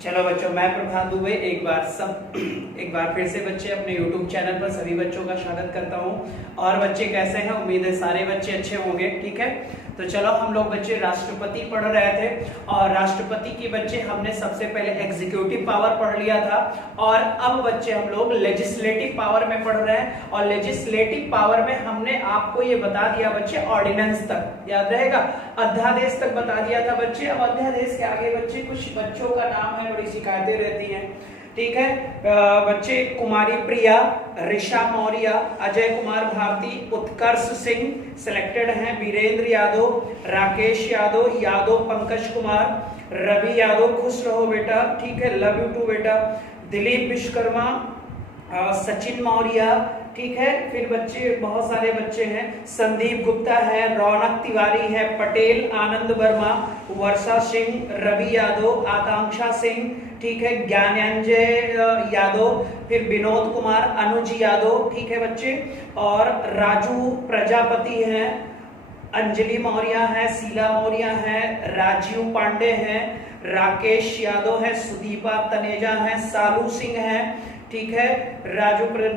चलो बच्चों, मैं प्रभात दुबे एक बार फिर से बच्चे अपने YouTube चैनल पर सभी बच्चों का स्वागत करता हूं। और बच्चे कैसे हैं? उम्मीद है सारे बच्चे अच्छे होंगे। ठीक है, तो चलो हम लोग बच्चे राष्ट्रपति पढ़ रहे थे और राष्ट्रपति की बच्चे हमने सबसे पहले एग्जीक्यूटिव पावर पढ़ लिया था और अब बच्चे हम लोग लेजिस्लेटिव पावर में पढ़ रहे हैं। और लेजिस्लेटिव पावर में हमने आपको ये बता दिया बच्चे ऑर्डिनेंस तक, याद रहेगा, अध्यादेश तक बता दिया था बच्चे। अब अध्यादेश के आगे बच्चे कुछ बच्चों का नाम है, बड़ी शिकायतें रहती हैं। ठीक है बच्चे, कुमारी प्रिया, ऋषा मौर्य, अजय कुमार भारती, उत्कर्ष सिंह सिलेक्टेड हैं, वीरेंद्र यादव, राकेश यादव, यादव पंकज कुमार, रवि यादव, खुश रहो बेटा, ठीक है, लव यू टू बेटा, दिलीप विश्वकर्मा, सचिन मौर्य, ठीक है। फिर बच्चे बहुत सारे बच्चे हैं, संदीप गुप्ता है, रौनक तिवारी है, पटेल आनंद वर्मा, वर्षा सिंह, रवि यादव, आकांक्षा सिंह, ठीक है, ज्ञानंजय यादव, फिर विनोद कुमार, अनुज यादव, ठीक है बच्चे, और राजू प्रजापति हैं, अंजलि मौर्य है, शीला मौर्य है, राजीव पांडे हैं, राकेश यादव है, सुदीपा तनेजा है, सालू सिंह है, ठीक है,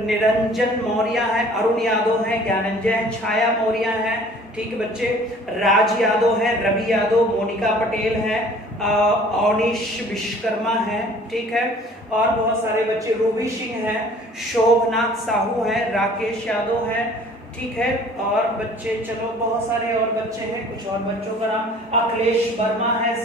निरंजन मौर्य है, अरुण यादव है, ज्ञानंजय है, छाया मौर्य है, ठीक है बच्चे, राज यादव है, रवि यादव, मोनिका पटेल है, अवनीश विश्वकर्मा है, ठीक है, और बहुत सारे बच्चे, रूबी सिंह है, शोभनाथ साहू है, राकेश यादव है, ठीक है। और बच्चे चलो बहुत सारे और बच्चे हैं, कुछ और बच्चों का नाम, अखिलेश वर्मा है,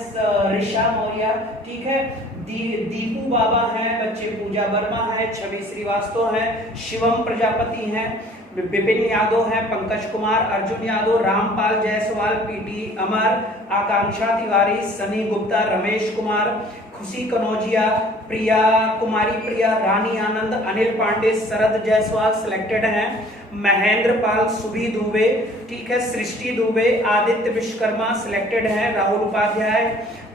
ऋषा मौर्य, ठीक है, दीपू बाबा है बच्चे, पूजा वर्मा है, छवि श्रीवास्तव है, शिवम प्रजापति हैं, विपिन यादव है, पंकज कुमार, अर्जुन यादव, रामपाल जायसवाल, पीटी अमर, आकांक्षा तिवारी, सनी गुप्ता, रमेश कुमार, खुशी कनौजिया, प्रिया कुमारी प्रिया, रानी आनंद, अनिल पांडे, शरद जायसवाल सिलेक्टेड हैं, महेंद्र पाल, सुबी दुबे, ठीक है, सृष्टि दुबे, आदित्य विश्वकर्मा सिलेक्टेड हैं, राहुल उपाध्याय,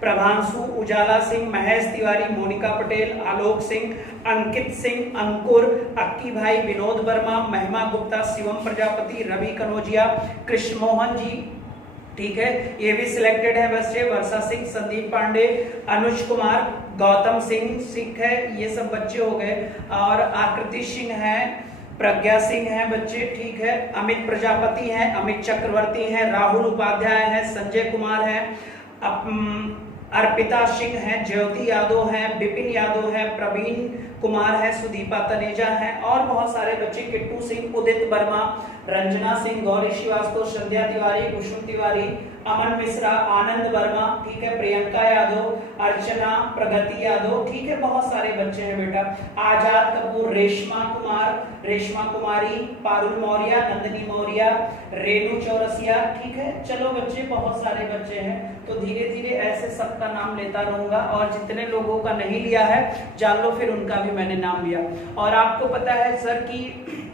प्रभांशु उजाला सिंह, महेश तिवारी, मोनिका पटेल, आलोक सिंह, अंकित सिंह, अंकुर, अक्की भाई, विनोद वर्मा, महिमा गुप्ता, शिवम प्रजापति, रवि कनौजिया, कृष्ण मोहन जी, ठीक है, ये भी सिलेक्टेड है बच्चे, वर्षा सिंह, संदीप पांडे, अनुज कुमार, गौतम सिंह, सिख है, ये सब बच्चे हो गए। और आकृति सिंह है, प्रज्ञा सिंह है बच्चे, ठीक है, अमित प्रजापति हैं, अमित चक्रवर्ती हैं, राहुल उपाध्याय हैं, संजय कुमार है, अर्पिता सिंह है, ज्योति यादव है, विपिन यादव है, प्रवीण कुमार है, सुदीपा तनेजा है, और बहुत सारे बच्चे, किट्टू सिंह, उदित वर्मा, रंजना सिंह, गौरी श्रीवास्तव, संध्या तिवारी, कुसुम तिवारी, अमन मिश्रा, आनंद वर्मा, ठीक है, प्रियंका यादव, अर्चना, प्रगति यादव, ठीक है, बहुत सारे बच्चे हैं बेटा, आजाद कपूर, रेशमा कुमार, रेशमा कुमारी, पारुल मौर्य, नंदिनी मौर्य, रेणु चौरसिया, ठीक है। चलो बच्चे बहुत सारे बच्चे हैं, तो धीरे धीरे ऐसे सबका नाम लेता रहूंगा, और जितने लोगों का नहीं लिया है जान लो, फिर उनका भी मैंने नाम लिया। और आपको पता है सर कि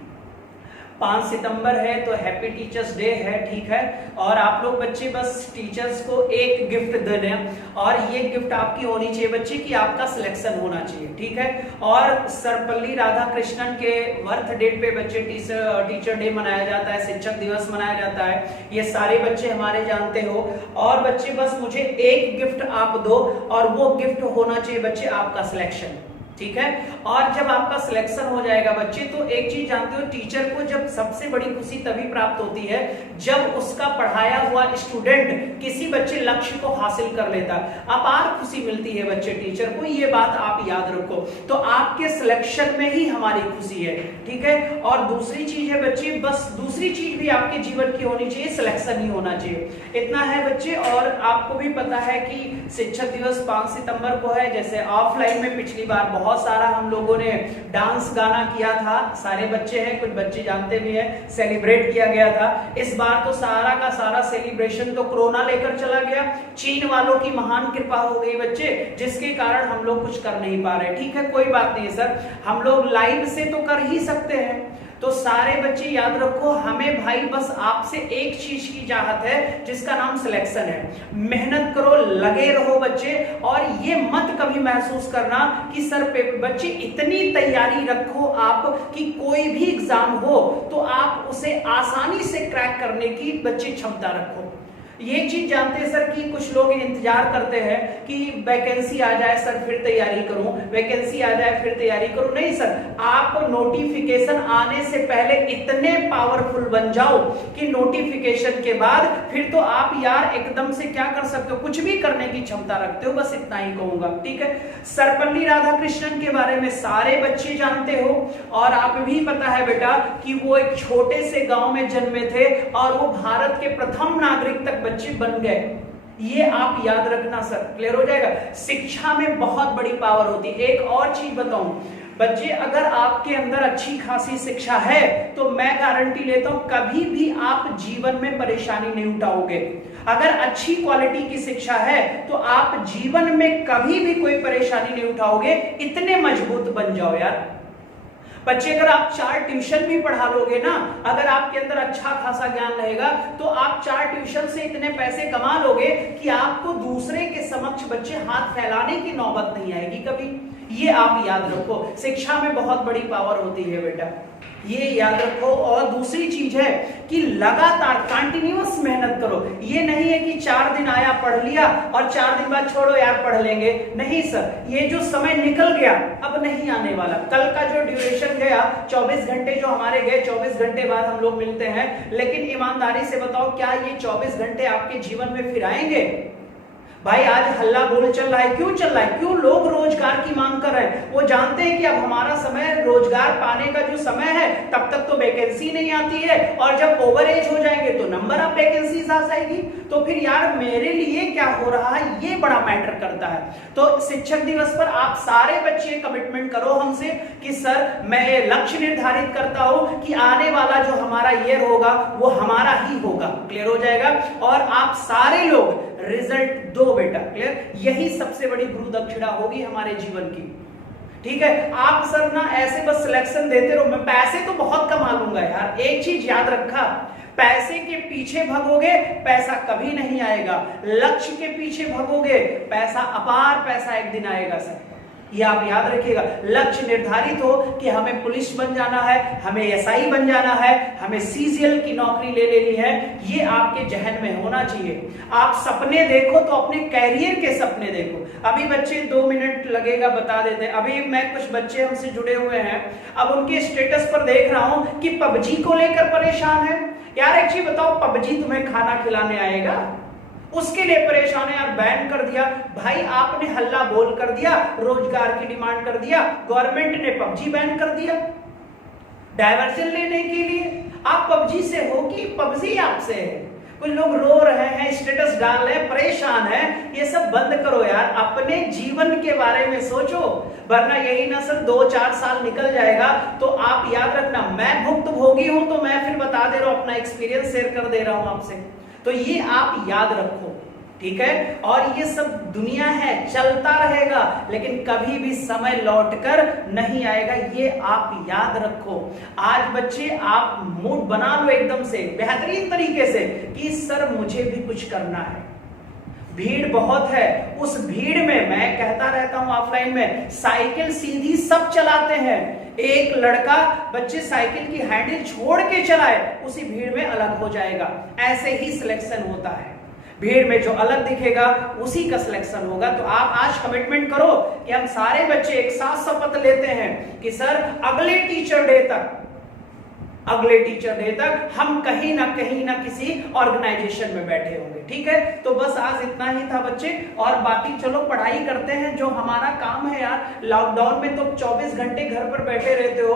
5 सितंबर है तो हैप्पी टीचर्स डे है, ठीक है, और आप लोग बच्चे बस टीचर्स को एक गिफ्ट दे दें, और ये गिफ्ट आपकी होनी चाहिए बच्चे कि आपका सिलेक्शन होना चाहिए, ठीक है। और सर्वपल्ली राधाकृष्णन के बर्थ डेट पे बच्चे टीचर डे मनाया जाता है, शिक्षक दिवस मनाया जाता है, ये सारे बच्चे हमारे जानते हो। और बच्चे बस मुझे एक गिफ्ट आप दो, और वो गिफ्ट होना चाहिए बच्चे आपका सिलेक्शन, ठीक है। और जब आपका सिलेक्शन हो जाएगा बच्चे, तो एक चीज जानते हो, टीचर को जब सबसे बड़ी खुशी तभी प्राप्त होती है जब उसका पढ़ाया हुआ स्टूडेंट किसी बच्चे लक्ष्य को हासिल कर लेता, अपार खुशी मिलती है बच्चे टीचर को, ये बात आप याद रखो। तो आपके सिलेक्शन में ही हमारी खुशी है, ठीक है। और दूसरी चीज है बच्चे, बस दूसरी चीज भी आपके जीवन की होनी चाहिए, सिलेक्शन ही होना चाहिए, इतना है बच्चे। और आपको भी पता है कि शिक्षक दिवस 5 सितंबर को है, जैसे ऑफलाइन में पिछली बार बहुत सारा हम लोगों ने डांस गाना किया था, सारे बच्चे हैं, कुछ बच्चे जानते भी हैं, सेलिब्रेट किया गया था। इस बार तो सारा का सारा सेलिब्रेशन तो कोरोना लेकर चला गया, चीन वालों की महान कृपा हो गई बच्चे, जिसके कारण हम लोग कुछ कर नहीं पा रहे, ठीक है, कोई बात नहीं सर, हम लोग लाइव से तो कर ही सकते हैं। तो सारे बच्चे याद रखो, हमें भाई बस आपसे एक चीज की चाहत है, जिसका नाम सिलेक्शन है। मेहनत करो, लगे रहो बच्चे, और ये मत कभी महसूस करना कि सर बच्चे इतनी तैयारी रखो आप कि कोई भी एग्जाम हो तो आप उसे आसानी से क्रैक करने की बच्चे क्षमता रखो। ये चीज जानते हैं सर कि कुछ लोग इंतजार करते हैं कि वैकेंसी आ जाए सर फिर तैयारी करूं, वैकेंसी आ जाए फिर तैयारी करूं। नहीं सर, आप नोटिफिकेशन आने से पहले इतने पावरफुल बन जाओ कि नोटिफिकेशन के बाद फिर तो आप यार एकदम से क्या कर सकते हो, कुछ भी करने की क्षमता रखते हो। बस इतना ही कहूंगा, ठीक है। सर्वपल्ली राधाकृष्णन के बारे में सारे बच्चे जानते हो और आप भी पता है बेटा कि वो एक छोटे से गांव में जन्मे थे और वो भारत के प्रथम नागरिक तक बच्चे बन गए। ये आप याद रखना सर, क्लियर हो जाएगा। शिक्षा में बहुत बड़ी पावर होती है। एक और चीज बताऊं बच्चे, अगर आपके अंदर अच्छी खासी शिक्षा है तो मैं गारंटी लेता हूं कभी भी आप जीवन में परेशानी नहीं उठाओगे। अगर अच्छी क्वालिटी की शिक्षा है तो आप जीवन में कभी भी कोई परेशानी नहीं उठाओगे। इतने मजबूत बन जाओ यार बच्चे। अगर आप 4 ट्यूशन भी पढ़ा लोगे ना, अगर आपके अंदर अच्छा खासा ज्ञान रहेगा तो आप 4 ट्यूशन से इतने पैसे कमा लोगे कि आपको दूसरे के समक्ष बच्चे हाथ फैलाने की नौबत नहीं आएगी कभी। ये आप याद रखो, शिक्षा में बहुत बड़ी पावर होती है बेटा, ये याद रखो। और दूसरी चीज है कि लगातार कंटिन्यूअस मेहनत करो। ये नहीं है कि 4 दिन आया पढ़ लिया और 4 दिन बाद छोड़ो यार पढ़ लेंगे। नहीं सर, ये जो समय निकल गया अब नहीं आने वाला। कल का जो ड्यूरेशन गया 24 घंटे जो हमारे गए, 24 घंटे बाद हम लोग मिलते हैं। लेकिन ईमानदारी से बताओ क्या ये 24 घंटे आपके जीवन में फिर आएंगे? भाई आज हल्ला बोल चल रहा है, क्यों चल रहा है? क्यों लोग रोजगार की मांग कर रहे हैं? वो जानते हैं कि अब हमारा समय रोजगार पाने का जो समय है तब तक तो वैकेंसी नहीं आती है और जब ओवर एज हो जाएंगे तो नंबर ऑफ वैकेंसीज आ जाएगी। तो फिर यार मेरे लिए क्या हो रहा है, ये बड़ा मैटर करता है। तो शिक्षक दिवस पर आप सारे बच्चे कमिटमेंट करो हमसे कि सर मैं लक्ष्य निर्धारित करता हूं कि आने वाला जो हमारा ईयर होगा वो हमारा ही होगा। क्लियर हो जाएगा। और आप सारे लोग रिजल्ट दो बेटा, क्लियर। यही सबसे बड़ी गुरु दक्षिणा होगी हमारे जीवन की, ठीक है। आप सर ना ऐसे बस सिलेक्शन देते रहो, मैं पैसे तो बहुत कमा लूंगा यार। एक चीज याद रखा, पैसे के पीछे भगोगे पैसा कभी नहीं आएगा। लक्ष्य के पीछे भगोगे पैसा, अपार पैसा एक दिन आएगा सर, ये आप याद रखिएगा। लक्ष्य निर्धारित हो कि हमें पुलिस बन जाना है, हमें एसआई बन जाना है, हमें सीजीएल की नौकरी ले लेनी है, ये आपके जहन में होना चाहिए। आप सपने देखो तो अपने कैरियर के सपने देखो। अभी बच्चे 2 मिनट लगेगा बता देते हैं। अभी मैं कुछ बच्चे हमसे जुड़े हुए हैं, अब उनके स्टेटस पर देख रहा हूं कि पबजी को लेकर परेशान है। यार एक चीज बताओ, पबजी तुम्हें खाना खिलाने आएगा? उसके लिए परेशान है यार, बैन कर दिया। भाई आपने हल्ला बोल कर दिया, रोजगार की डिमांड कर दिया, गवर्नमेंट ने पबजी बैन कर दिया डायवर्जन लेने के लिए। आप पबजी से हो कि पबजी आपसे है? कुछ लोग रो रहे हैं, स्टेटस डाल रहे हैं, परेशान है। ये सब बंद करो यार, अपने जीवन के बारे में सोचो, वरना यही ना सर 2-4 साल निकल जाएगा तो आप याद रखना। मैं भुक्तभोगी हूं तो मैं फिर बता दे रहा हूं, अपना एक्सपीरियंस शेयर कर दे रहा हूं आपसे, तो ये आप याद रखो, ठीक है। और ये सब दुनिया है, चलता रहेगा, लेकिन कभी भी समय लौटकर नहीं आएगा, ये आप याद रखो। आज बच्चे आप मूड बना लो एकदम से बेहतरीन तरीके से कि सर मुझे भी कुछ करना है। भीड़ बहुत है, उस भीड़ में मैं कहता रहता हूं ऑफलाइन में, साइकिल सीधी सब चलाते हैं, एक लड़का बच्चे साइकिल की हैंडल छोड़ के चलाए उसी भीड़ में अलग हो जाएगा। ऐसे ही सिलेक्शन होता है, भीड़ में जो अलग दिखेगा उसी का सिलेक्शन होगा। तो आप आज कमिटमेंट करो कि हम सारे बच्चे एक साथ शपथ लेते हैं कि सर अगले टीचर डे तक हम कहीं ना किसी ऑर्गेनाइजेशन में बैठे होंगे, ठीक है। तो बस आज इतना ही था बच्चे, और बाकी चलो पढ़ाई करते हैं, जो हमारा काम है यार। लॉकडाउन में तो 24 घंटे घर पर बैठे रहते हो,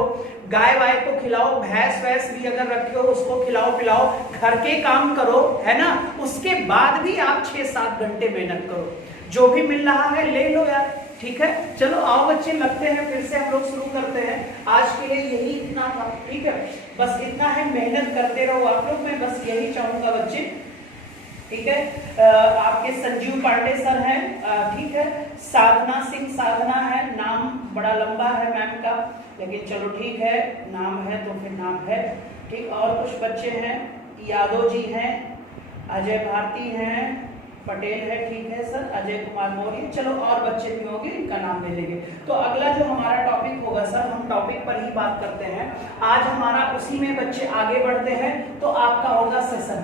गाय वाय को खिलाओ, भैंस वैस भी अगर रखे हो उसको खिलाओ पिलाओ, घर के काम करो, है ना। उसके बाद भी आप 6-7 घंटे मेहनत करो, जो भी मिल रहा है ले लो यार, ठीक है। चलो आओ बच्चे, लगते हैं फिर से हम लोग शुरू करते हैं। आज के लिए यही इतना था, ठीक है। बस इतना है, मेहनत करते रहो आप लोग, मैं बस यही चाहूंगा बच्चे, ठीक है। आपके संजीव पांडे सर हैं, ठीक है। साधना सिंह साधना है, नाम बड़ा लंबा है मैम का, लेकिन चलो ठीक है, नाम है तो फिर नाम है, ठीक। और कुछ बच्चे हैं, यादव जी हैं, अजय भारती हैं, पटेल है, ठीक है सर, अजय कुमार मौर्य, चलो और बच्चे भी होंगे, इनका नाम ले लेंगे। तो अगला जो हमारा टॉपिक होगा सर, हम टॉपिक पर ही बात करते हैं आज, हमारा उसी में बच्चे आगे बढ़ते हैं। तो आपका होगा सेशन,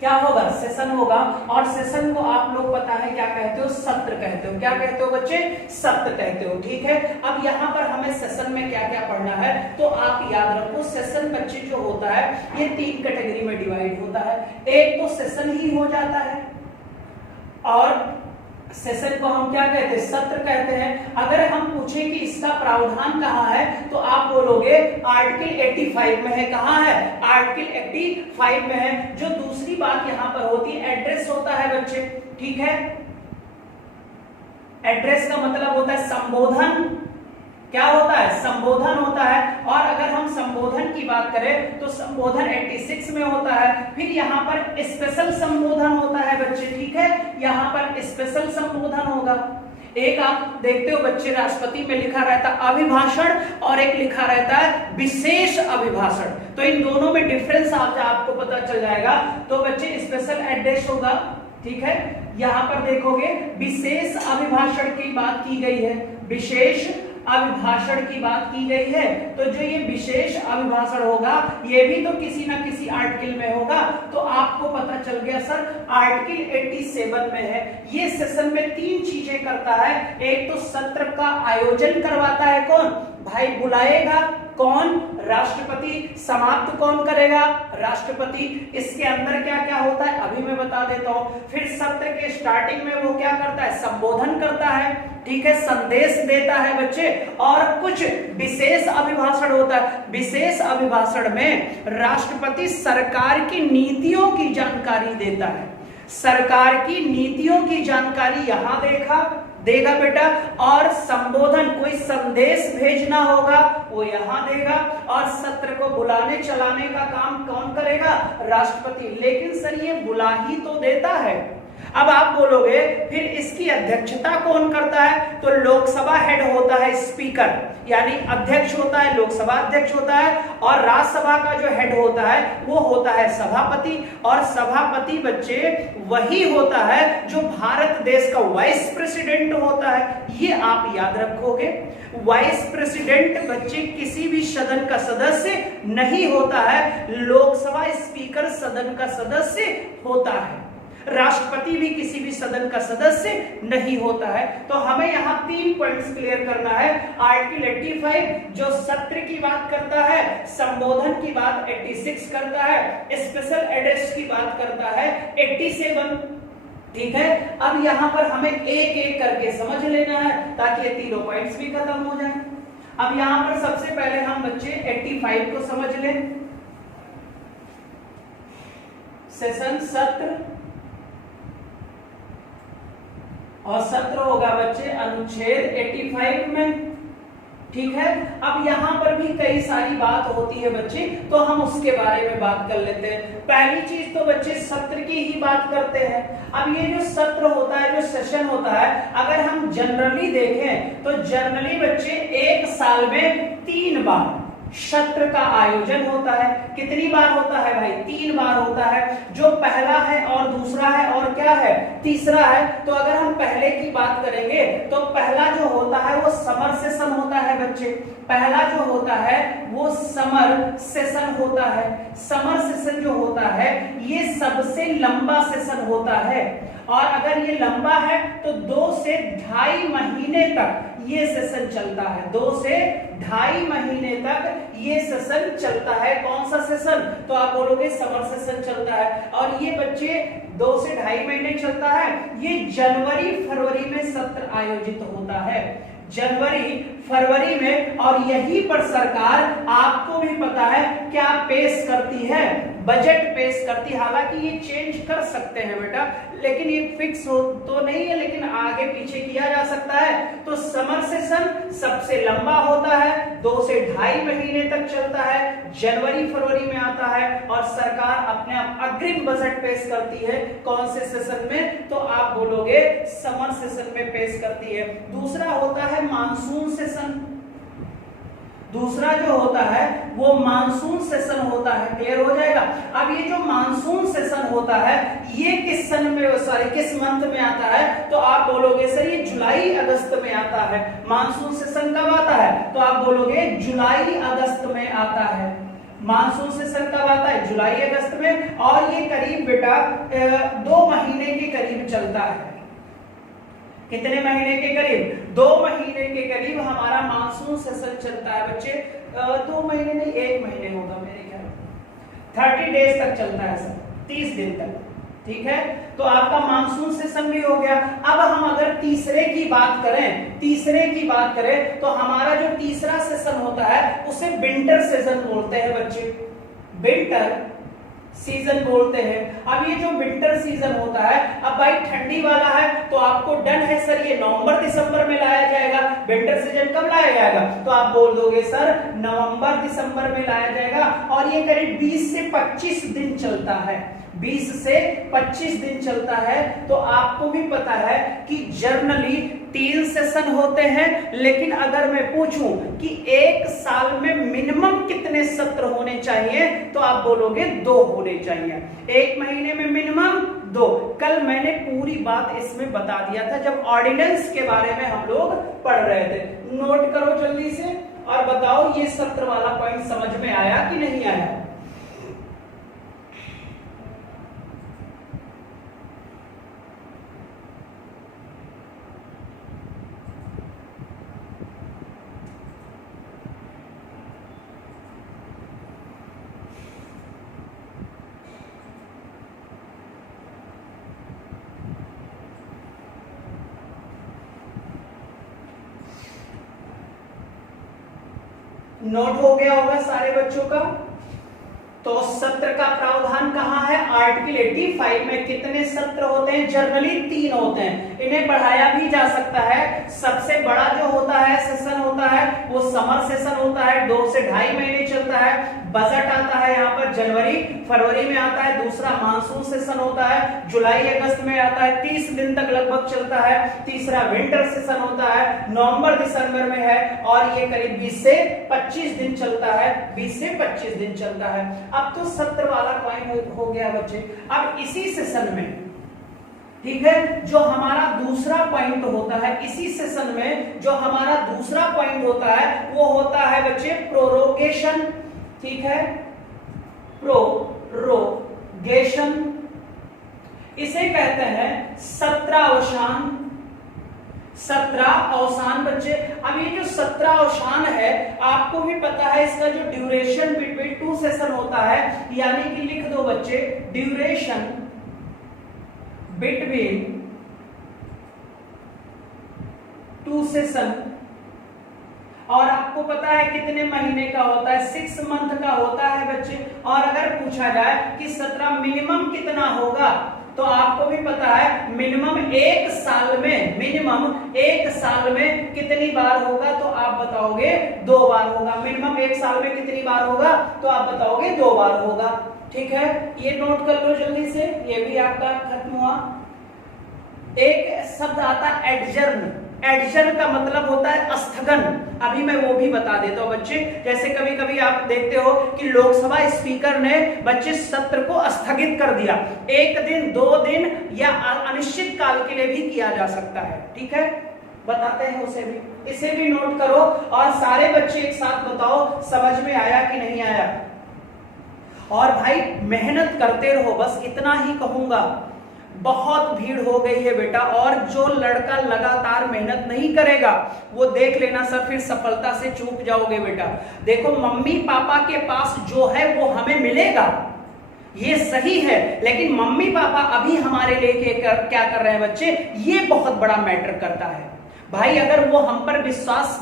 क्या होगा, सेशन होगा। और सेशन को आप लोग पता है क्या कहते हो, सत्र कहते हो। क्या कहते हो बच्चे, सत्र कहते हो। ठीक है, अब यहाँ पर हमें सेशन में क्या क्या पढ़ना है, तो आप याद रखो सेशन बच्चे जो होता है ये 3 कैटेगरी में डिवाइड होता है। एक तो सेशन ही हो जाता है, और सेशन को हम क्या कहते हैं, सत्र कहते हैं। अगर हम पूछें कि इसका प्रावधान कहाँ है, तो आप बोलोगे आर्टिकल 85 में है। कहाँ है, आर्टिकल 85 में है। जो दूसरी बात यहाँ पर होती है, एड्रेस होता है बच्चे। ठीक है, एड्रेस का मतलब होता है संबोधन। क्या होता है, संबोधन होता है। और अगर हम संबोधन की बात करें तो संबोधन 86 में होता है। फिर यहाँ पर स्पेशल संबोधन होता है बच्चे। ठीक है, यहाँ पर स्पेशल संबोधन होगा। एक आप देखते हो बच्चे, राष्ट्रपति में लिखा रहता है अभिभाषण और एक लिखा रहता है विशेष अभिभाषण। तो इन दोनों में डिफरेंस आपको पता चल जाएगा। तो बच्चे स्पेशल एड्रेस होगा। ठीक है, यहाँ पर देखोगे विशेष अभिभाषण की बात की गई है, विशेष अभिभाषण की बात की गई है। तो जो ये विशेष अभिभाषण होगा ये भी तो किसी ना किसी आर्टिकल में होगा। तो आपको पता चल गया सर आर्टिकल 87 में है। ये सेशन में 3 चीजें करता है। एक तो सत्र का आयोजन करवाता है, कौन भाई बुलाएगा, कौन, राष्ट्रपति। समाप्त कौन करेगा, राष्ट्रपति। इसके अंदर क्या क्या होता है अभी मैं बता देता हूं। फिर सत्र के स्टार्टिंग में वो क्या करता है, संबोधन करता है। ठीक है, संदेश देता है बच्चे। और कुछ विशेष अभिभाषण होता है। विशेष अभिभाषण में राष्ट्रपति सरकार की नीतियों की जानकारी देता है। सरकार की नीतियों की जानकारी यहां देगा बेटा। और संबोधन, कोई संदेश भेजना होगा वो यहां देगा। और सत्र को बुलाने चलाने का काम कौन करेगा, राष्ट्रपति। लेकिन सर ये बुला ही तो देता है। अब आप बोलोगे फिर इसकी अध्यक्षता कौन करता है, तो लोकसभा हेड होता है स्पीकर, यानी अध्यक्ष होता है, लोकसभा अध्यक्ष होता है। और राज्यसभा का जो हेड होता है वो होता है सभापति। और सभापति बच्चे वही होता है जो भारत देश का वाइस प्रेसिडेंट होता है। ये आप याद रखोगे। वाइस प्रेसिडेंट बच्चे किसी भी सदन का सदस्य नहीं होता है, लोकसभा स्पीकर सदन का सदस्य होता है। राष्ट्रपति भी किसी भी सदन का सदस्य नहीं होता है। तो हमें यहाँ 3 पॉइंट्स क्लियर करना है। आर्टिकल 85 जो सत्र की बात करता है, संबोधन की बात 86 करता है, स्पेशल एड्रेस की बात करता है 87। ठीक है, अब यहाँ पर हमें एक एक करके समझ लेना है ताकि ये तीनों पॉइंट्स भी खत्म हो जाए। अब यहाँ पर सबसे पहले हम बच्चे 85 को समझ लें। सेशन सत्र, और सत्र होगा बच्चे अनुच्छेद 85 में। ठीक है, अब यहाँ पर भी कई सारी बात होती है बच्चे, तो हम उसके बारे में बात कर लेते हैं। पहली चीज तो बच्चे सत्र की ही बात करते हैं। अब ये जो सत्र होता है, जो सेशन होता है, अगर हम जनरली देखें तो जनरली बच्चे 1 साल में 3 बार सत्र का आयोजन होता है। कितनी बार होता है भाई, 3 बार होता है। जो पहला है और दूसरा है और क्या है, तीसरा है। तो अगर हम पहले की बात करेंगे तो पहला जो होता है वो समर सेशन होता है बच्चे। पहला जो होता है वो समर सेशन होता है। समर सेशन जो होता है ये सबसे लंबा सेशन होता है। और अगर ये लंबा है तो 2 से 2.5 महीने तक ये सेशन चलता है। 2 से 2.5 महीने तक ये सेशन चलता है। कौन सा सेशन, तो आप बोलोगे समर सेशन चलता है। और ये बच्चे 2 से 2.5 महीने चलता है। ये जनवरी फरवरी में सत्र आयोजित होता है, जनवरी फरवरी में। और यहीं पर सरकार, आपको भी पता है, क्या पेश करती है, बजट पेश करती है। हालांकि ये चेंज कर सकते हैं बेटा, लेकिन ये फिक्स हो तो नहीं है, लेकिन आगे पीछे किया जा सकता है। तो समर सेशन सबसे लंबा होता है, 2 से 2.5 महीने तक चलता है, जनवरी फरवरी में आता है। और सरकार अपने अग्रिम बजट पेश करती है कौन से सेशन में, तो आप बोलोगे समर सेशन में पेश करती है। दूसरा होता है मानसून सेशन। दूसरा जो होता है वो मानसून सेशन होता है। क्लियर हो जाएगा। अब ये जो मानसून सेशन होता है ये किस सन में, सॉरी किस मंथ में आता है, तो आप बोलोगे सर ये जुलाई अगस्त में आता है। मानसून सेशन कब आता है, तो आप बोलोगे जुलाई अगस्त में आता है। मानसून सेशन कब आता है? जुलाई अगस्त में। और ये करीब बेटा 2 महीने के करीब चलता है। कितने महीने के करीब? 2 महीने के करीब हमारा मानसून सेशन चलता है बच्चे। 2 महीने नहीं, 1 महीने होगा मेरे ख्याल में। 30 डेज तक चलता है सर, 30 दिन तक। ठीक है, तो आपका मानसून सेशन भी हो गया। अब हम अगर तीसरे की बात करें तो हमारा जो तीसरा सेशन होता है उसे विंटर सेशन बोलते हैं बच्चे, विंटर सीजन बोलते हैं। अब ये जो विंटर सीजन होता है, अब भाई ठंडी वाला है तो आपको डन है सर ये नवंबर दिसंबर में लाया जाएगा। विंटर सीजन कब लाया जाएगा? तो आप बोल दोगे सर नवंबर दिसंबर में लाया जाएगा। और ये करीब 20 से 25 दिन चलता है, 20 से 25 दिन चलता है। तो आपको भी पता है कि जर्नली 3 सेशन होते हैं, लेकिन अगर मैं पूछूं कि एक साल में मिनिमम कितने सत्र होने चाहिए तो आप बोलोगे 2 होने चाहिए। 1 महीने में मिनिमम 2। कल मैंने पूरी बात इसमें बता दिया था जब ऑर्डिनेंस के बारे में हम लोग पढ़ रहे थे। नोट करो जल्दी से और बताओ ये सत्र वाला पॉइंट समझ में आया कि नहीं आया? नोट हो गया होगा सारे बच्चों का। तो सत्र का प्रावधान कहाँ है? आर्टिकल 85 में कितने सत्र होते हैं? जर्नली 3 होते हैं। इन्हें बढ़ाया भी जा सकता है। सबसे बड़ा जो होता है सेशन होता है वो समर सेशन होता है, 2 से 2.5 महीने चलता है। बजट आता है यहाँ पर जनवरी फरवरी में आता है। दूसरा मानसून सेशन होता है, जुलाई अगस्त में आता है, 30 दिन तक लगभग चलता है। तीसरा विंटर सेशन होता है, नवंबर दिसंबर में है और ये करीब 20 से 25 दिन चलता है, 20 से 25 दिन चलता है। अब तो सत्र वाला पॉइंट हो गया बच्चे। अब इसी सेशन में, ठीक है, जो हमारा दूसरा पॉइंट होता है, इसी सेशन में जो हमारा दूसरा पॉइंट होता है वो होता है बच्चे प्रोरोगेशन। ठीक है, प्रोरोगेशन इसे कहते हैं सत्रावसान। सत्रावसान बच्चे। अब ये जो सत्रावसान है आपको भी पता है इसका जो ड्यूरेशन बिटवीन 2 सेशन होता है, यानी कि लिख दो बच्चे ड्यूरेशन बिटवीन 2 सेशन। और आपको पता है कितने महीने का होता है? 6 मंथ का होता है बच्चे। और अगर पूछा जाए कि 17 मिनिमम कितना होगा तो आपको भी पता है मिनिमम 1 साल में कितनी बार होगा तो आप बताओगे 2 बार होगा। मिनिमम 1 साल में कितनी बार होगा तो आप बताओगे 2 बार होगा। ठीक है, ये नोट कर लो जल्दी से, ये भी आपका खत्म हुआ। एक शब्द आता है एडजर्न। एडजर्न का मतलब होता है स्थगन। अभी मैं वो भी बता देता हूं बच्चे। जैसे कभी कभी आप देखते हो कि लोकसभा स्पीकर ने बच्चे सत्र को स्थगित कर दिया, 1 दिन 2 दिन या अनिश्चित काल के लिए भी किया जा सकता है। ठीक है, बताते हैं उसे भी। इसे भी नोट करो और सारे बच्चे एक साथ बताओ समझ में आया कि नहीं आया। और भाई मेहनत करते रहो, बस इतना ही कहूंगा। बहुत भीड़ हो गई है बेटा, और जो लड़का लगातार मेहनत नहीं करेगा वो देख लेना सर फिर सफलता से चूक जाओगे बेटा। देखो मम्मी पापा के पास जो है वो हमें मिलेगा, ये सही है, लेकिन मम्मी पापा अभी हमारे लिए क्या कर रहे हैं बच्चे, ये बहुत बड़ा मैटर करता है। भाई अगर वो हम पर विश्वास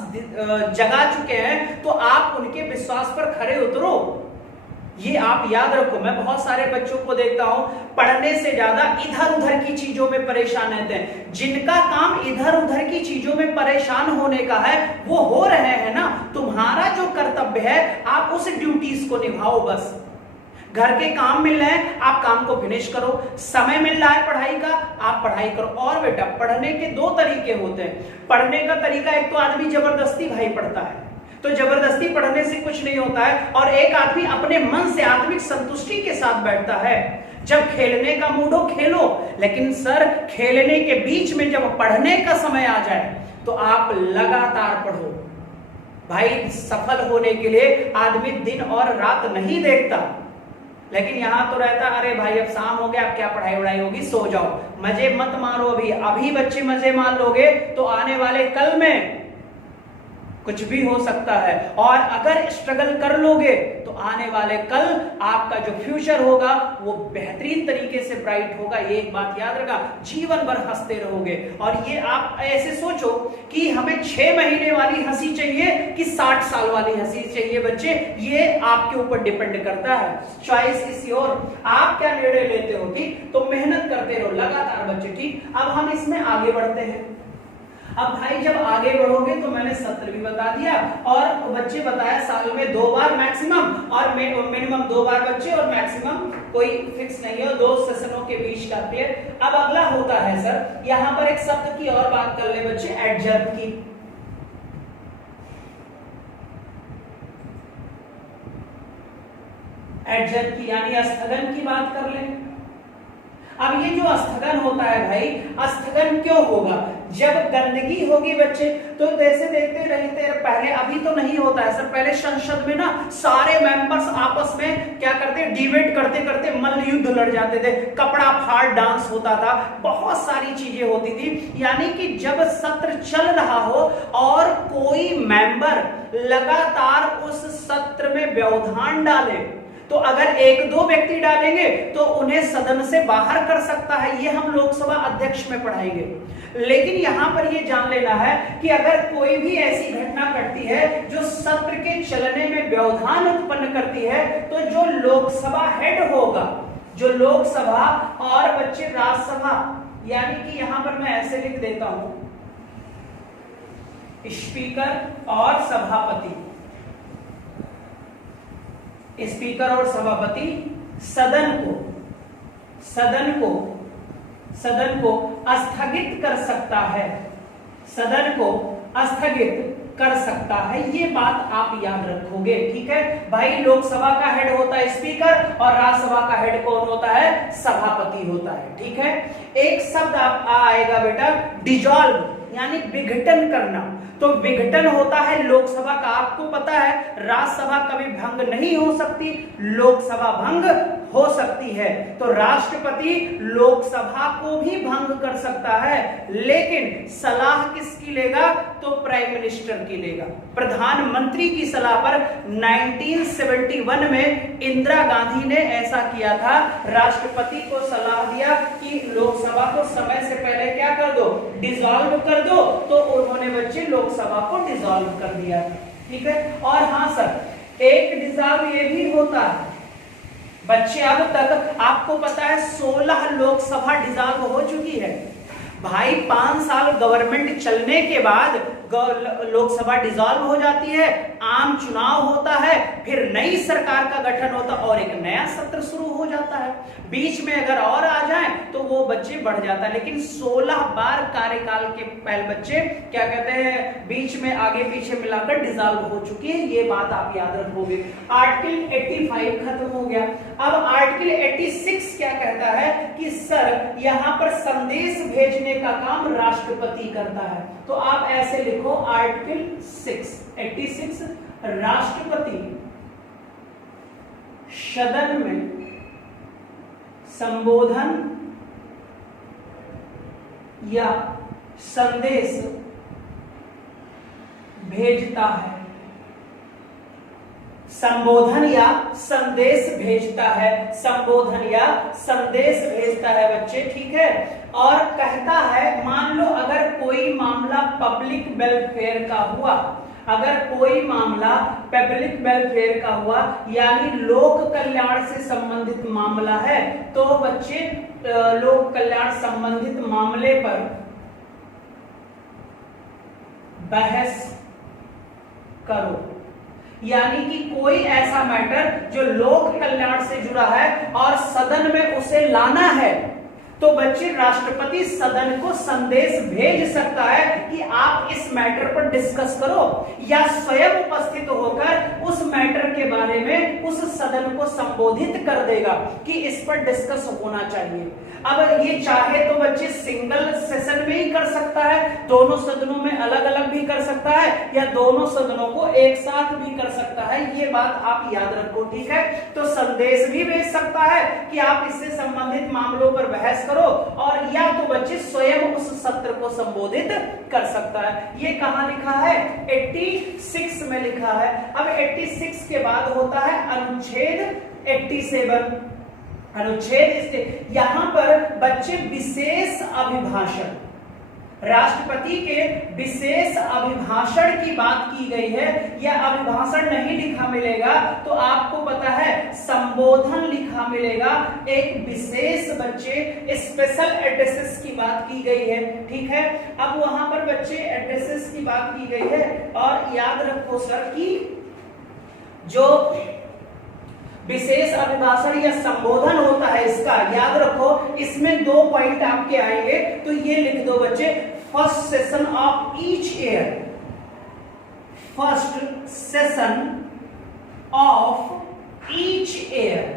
जगा चुके हैं तो आप उनके विश्वास पर खरे उतरो, ये आप याद रखो। मैं बहुत सारे बच्चों को देखता हूं पढ़ने से ज्यादा इधर उधर की चीजों में परेशान रहते हैं। जिनका काम इधर उधर की चीजों में परेशान होने का है वो हो रहे हैं ना। तुम्हारा जो कर्तव्य है आप उस ड्यूटीज को निभाओ। बस घर के काम मिल रहे हैं आप काम को फिनिश करो, समय मिल रहा है पढ़ाई का आप पढ़ाई करो। और बेटा पढ़ने के 2 तरीके होते हैं। पढ़ने का तरीका, एक तो आदमी जबरदस्ती भाई पढ़ता है, तो जबरदस्ती पढ़ने से कुछ नहीं होता है। और एक आदमी अपने मन से आत्मिक संतुष्टि के साथ बैठता है। जब खेलने का मूड हो खेलो, लेकिन सर खेलने के बीच में जब पढ़ने का समय आ जाए तो आप लगातार पढ़ो। भाई सफल होने के लिए आदमी दिन और रात नहीं देखता, लेकिन यहां तो रहता अरे भाई अब शाम हो गया, अब क्या पढ़ाई वढ़ाई होगी, सो जाओ, मजे मत मारो। अभी बच्चे मजे मार लोगे तो आने वाले कल में कुछ भी हो सकता है, और अगर स्ट्रगल कर लोगे तो आने वाले कल आपका जो फ्यूचर होगा वो बेहतरीन तरीके से ब्राइट होगा। ये एक बात याद रखा, जीवन भर हंसते रहोगे। और ये आप ऐसे सोचो कि हमें 6 महीने वाली हंसी चाहिए कि 60 साल वाली हंसी चाहिए बच्चे, ये आपके ऊपर डिपेंड करता है। चॉइस इज योर, आप क्या निर्णय लेते हो, ठीक? तो मेहनत करते रहो लगातार बच्चे, ठीक? अब हम इसमें आगे बढ़ते हैं। अब भाई जब आगे बढ़ोगे तो मैंने सत्र भी बता दिया, और बच्चे बताया साल में 2 बार मैक्सिमम, और मिनिमम 2 बार बच्चे, और मैक्सिमम कोई फिक्स नहीं है, 2 सेशनों के बीच का पीरियड। अब अगला होता है सर, यहां पर एक शब्द की और बात कर ले बच्चे, एडजर्ब की। एडजर्ब की यानी स्थगन की बात कर ले। अब ये जो स्थगन होता है भाई, स्थगन क्यों होगा? जब गंदगी होगी बच्चे, तो जैसे देखते रहते पहले, अभी तो नहीं होता है सर, पहले संसद में ना सारे मेंबर्स आपस में क्या करते, डिबेट करते करते मल्ल युद्ध लड़ जाते थे, कपड़ा फाड़ डांस होता था, बहुत सारी चीजें होती थी। यानी कि जब सत्र चल रहा हो और कोई मेंबर लगातार उस सत्र में व्यवधान डाले, तो अगर 1-2 व्यक्ति डालेंगे तो उन्हें सदन से बाहर कर सकता है। ये हम लोकसभा अध्यक्ष में पढ़ाएंगे। लेकिन यहां पर ये जान लेना है कि अगर कोई भी ऐसी घटना घटती है जो सत्र के चलने में व्यवधान उत्पन्न करती है, तो जो लोकसभा हेड होगा, जो लोकसभा और बच्चे राज्यसभा, यानी कि यहां पर मैं ऐसे लिख देता हूं, स्पीकर और सभापति, स्पीकर और सभापति सदन को स्थगित कर सकता है, सदन को स्थगित कर सकता है। ये बात आप याद रखोगे, ठीक है भाई? लोकसभा का हेड होता है स्पीकर, और राज्यसभा का हेड कौन होता है? सभापति होता है, ठीक है? एक शब्द आप आएगा बेटा, डिसॉल्व, यानी विघटन करना। तो विघटन होता है लोकसभा का, आपको पता है राज्यसभा कभी भंग नहीं हो सकती, लोकसभा भंग हो सकती है। तो राष्ट्रपति लोकसभा को भी भंग कर सकता है, लेकिन सलाह किसकी लेगा? तो प्राइम मिनिस्टर की लेगा। प्रधानमंत्री की सलाह पर 1971 में इंदिरा गांधी ने ऐसा किया था, राष्ट्रपति को सलाह दिया कि लोकसभा को समय से पहले क्या कर दो, डिसॉल्व कर दो, तो उन्होंने बच्चे लोकसभा को डिसॉल्व कर दिया, ठीक है? और हाँ सर, एक डिसॉल्व ये भी होता है बच्चे, अब तक आपको पता है 16 लोकसभा डिसॉल्व हो चुकी है भाई। 5 साल गवर्नमेंट चलने के बाद लोकसभा डिसॉल्व हो जाती है, आम चुनाव होता है, फिर नई सरकार का गठन होता है और एक नया सत्र शुरू हो जाता है। बीच में अगर और आ जाए तो वो बच्चे बढ़ जाता है, लेकिन 16 बार कार्यकाल के पहले बच्चे क्या कहते हैं, बीच में आगे पीछे मिलाकर डिसॉल्व हो चुकी है। ये बात आप याद रखोगे। आर्टिकल 85 खत्म हो गया। अब आर्टिकल 86 क्या कहता है कि सर यहां पर संदेश भेजने का काम राष्ट्रपति करता है। तो आप ऐसे लिखो, आर्टिकल 86, राष्ट्रपति सदन में संबोधन या संदेश भेजता है, संबोधन या संदेश भेजता है, संबोधन या संदेश भेजता है बच्चे, ठीक है? और कहता है, मान लो अगर कोई मामला पब्लिक वेलफेयर का हुआ, अगर कोई मामला पब्लिक वेलफेयर का हुआ यानी लोक कल्याण से संबंधित मामला है, तो बच्चे लोक कल्याण संबंधित मामले पर बहस करो। यानी कि कोई ऐसा मैटर जो लोक कल्याण से जुड़ा है और सदन में उसे लाना है, तो बच्चे राष्ट्रपति सदन को संदेश भेज सकता है कि आप इस मैटर पर डिस्कस करो, या स्वयं उपस्थित होकर उस मैटर के बारे में उस सदन को संबोधित कर देगा कि इस पर डिस्कस होना चाहिए। अब ये चाहे तो बच्चे सिंगल सेशन में ही कर सकता है, दोनों सदनों में अलग अलग भी कर सकता है, या दोनों सदनों को एक साथ भी कर सकता है। ये बात आप याद रखो, ठीक है। तो संदेश भी भेज सकता है कि आप इससे संबंधित मामलों पर बहस करो, और या तो बच्चे स्वयं उस सत्र को संबोधित कर सकता है। ये कहां लिखा है? 86 में लिखा है। अब 86 के बाद होता है अनुच्छेद 87। अनुच्छेद, यहां पर बच्चे विशेष अभिभाषण, राष्ट्रपति के विशेष अभिभाषण की बात की गई है। यह अभिभाषण नहीं लिखा मिलेगा तो आपको पता है संबोधन लिखा मिलेगा। एक विशेष बच्चे स्पेशल एड्रेसेस की बात की गई है, ठीक है। अब वहां पर बच्चे एड्रेसेस की बात की गई है, और याद रखो सर कि जो विशेष अभिभाषण या संबोधन होता है, इसका याद रखो, इसमें 2 पॉइंट आपके आएंगे। तो ये लिख दो बच्चे, first session of each year, first session of each year,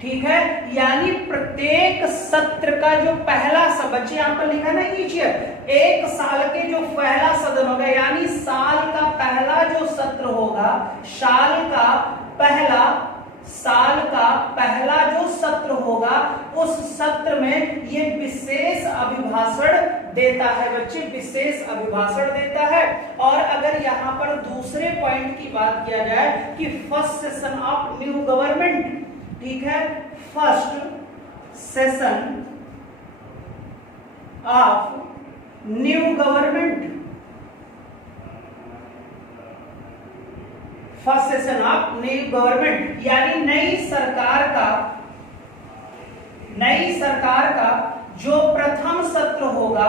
ठीक है। यानी प्रत्येक सत्र का जो पहला बच्चे यहां पर लिखा ना ईच ईयर, एक साल के जो पहला सदन होगा, यानी साल का पहला जो सत्र होगा, साल का पहला जो सत्र होगा, उस सत्र में ये विशेष अभिभाषण देता है बच्चे, विशेष अभिभाषण देता है। और अगर यहां पर दूसरे पॉइंट की बात किया जाए कि first session of new government, ठीक है, first session of new government, first session of new government, यानी नई सरकार का जो प्रथम सत्र होगा,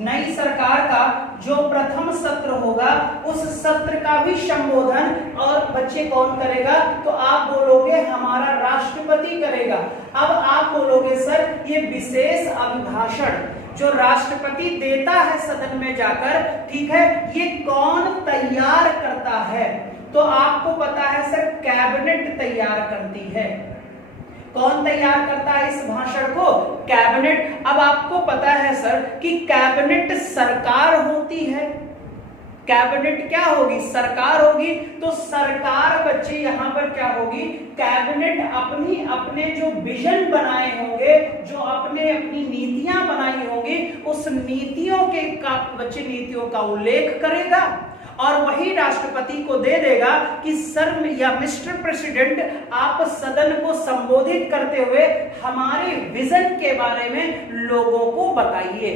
नई सरकार का जो प्रथम सत्र होगा, उस सत्र का भी संबोधन और बच्चे कौन करेगा? तो आप बोलोगे हमारा राष्ट्रपति करेगा। अब आप बोलोगे सर ये विशेष अभिभाषण जो राष्ट्रपति देता है सदन में जाकर, ठीक है, ये कौन तैयार करता है? तो आपको पता है सर कैबिनेट तैयार करती है। कौन तैयार करता है इस भाषण को? कैबिनेट। अब आपको पता है सर कि कैबिनेट सरकार होती है, कैबिनेट क्या होगी? सरकार होगी। तो सरकार बच्चे यहां पर क्या होगी? कैबिनेट अपने जो विजन बनाए होंगे, जो अपनी नीतियां बनाई होंगी, उस नीतियों के बच्चे नीतियों का उल्लेख करेगा और वही राष्ट्रपति को दे देगा कि सर या मिस्टर प्रेसिडेंट आप सदन को संबोधित करते हुए हमारे विजन के बारे में लोगों को बताइए।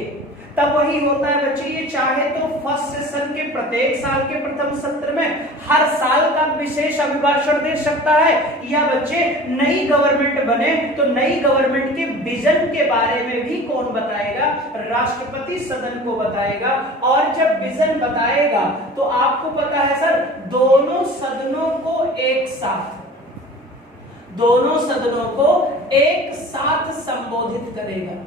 तब वही होता है बच्चे, ये चाहे तो फर्स्ट सेशन के प्रत्येक साल के प्रथम सत्र में हर साल का विशेष अभिभाषण दे सकता है, या बच्चे नई गवर्नमेंट बने तो नई गवर्नमेंट के विजन के बारे में भी कौन बताएगा? राष्ट्रपति सदन को बताएगा। और जब विजन बताएगा तो आपको पता है सर दोनों सदनों को एक साथ संबोधित करेगा,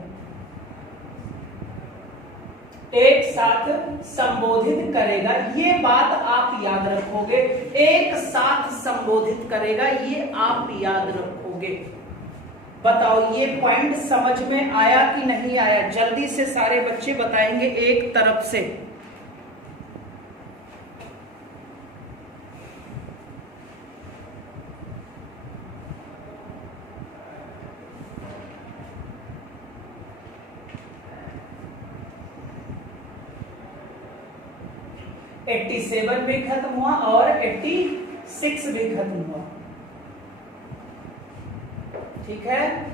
एक साथ संबोधित करेगा। ये बात आप याद रखोगे, एक साथ संबोधित करेगा, ये आप याद रखोगे। बताओ ये पॉइंट समझ में आया कि नहीं आया? जल्दी से सारे बच्चे बताएंगे एक तरफ से। है 87 भी खत्म हुआ और 86 भी खत्म हुआ, ठीक है।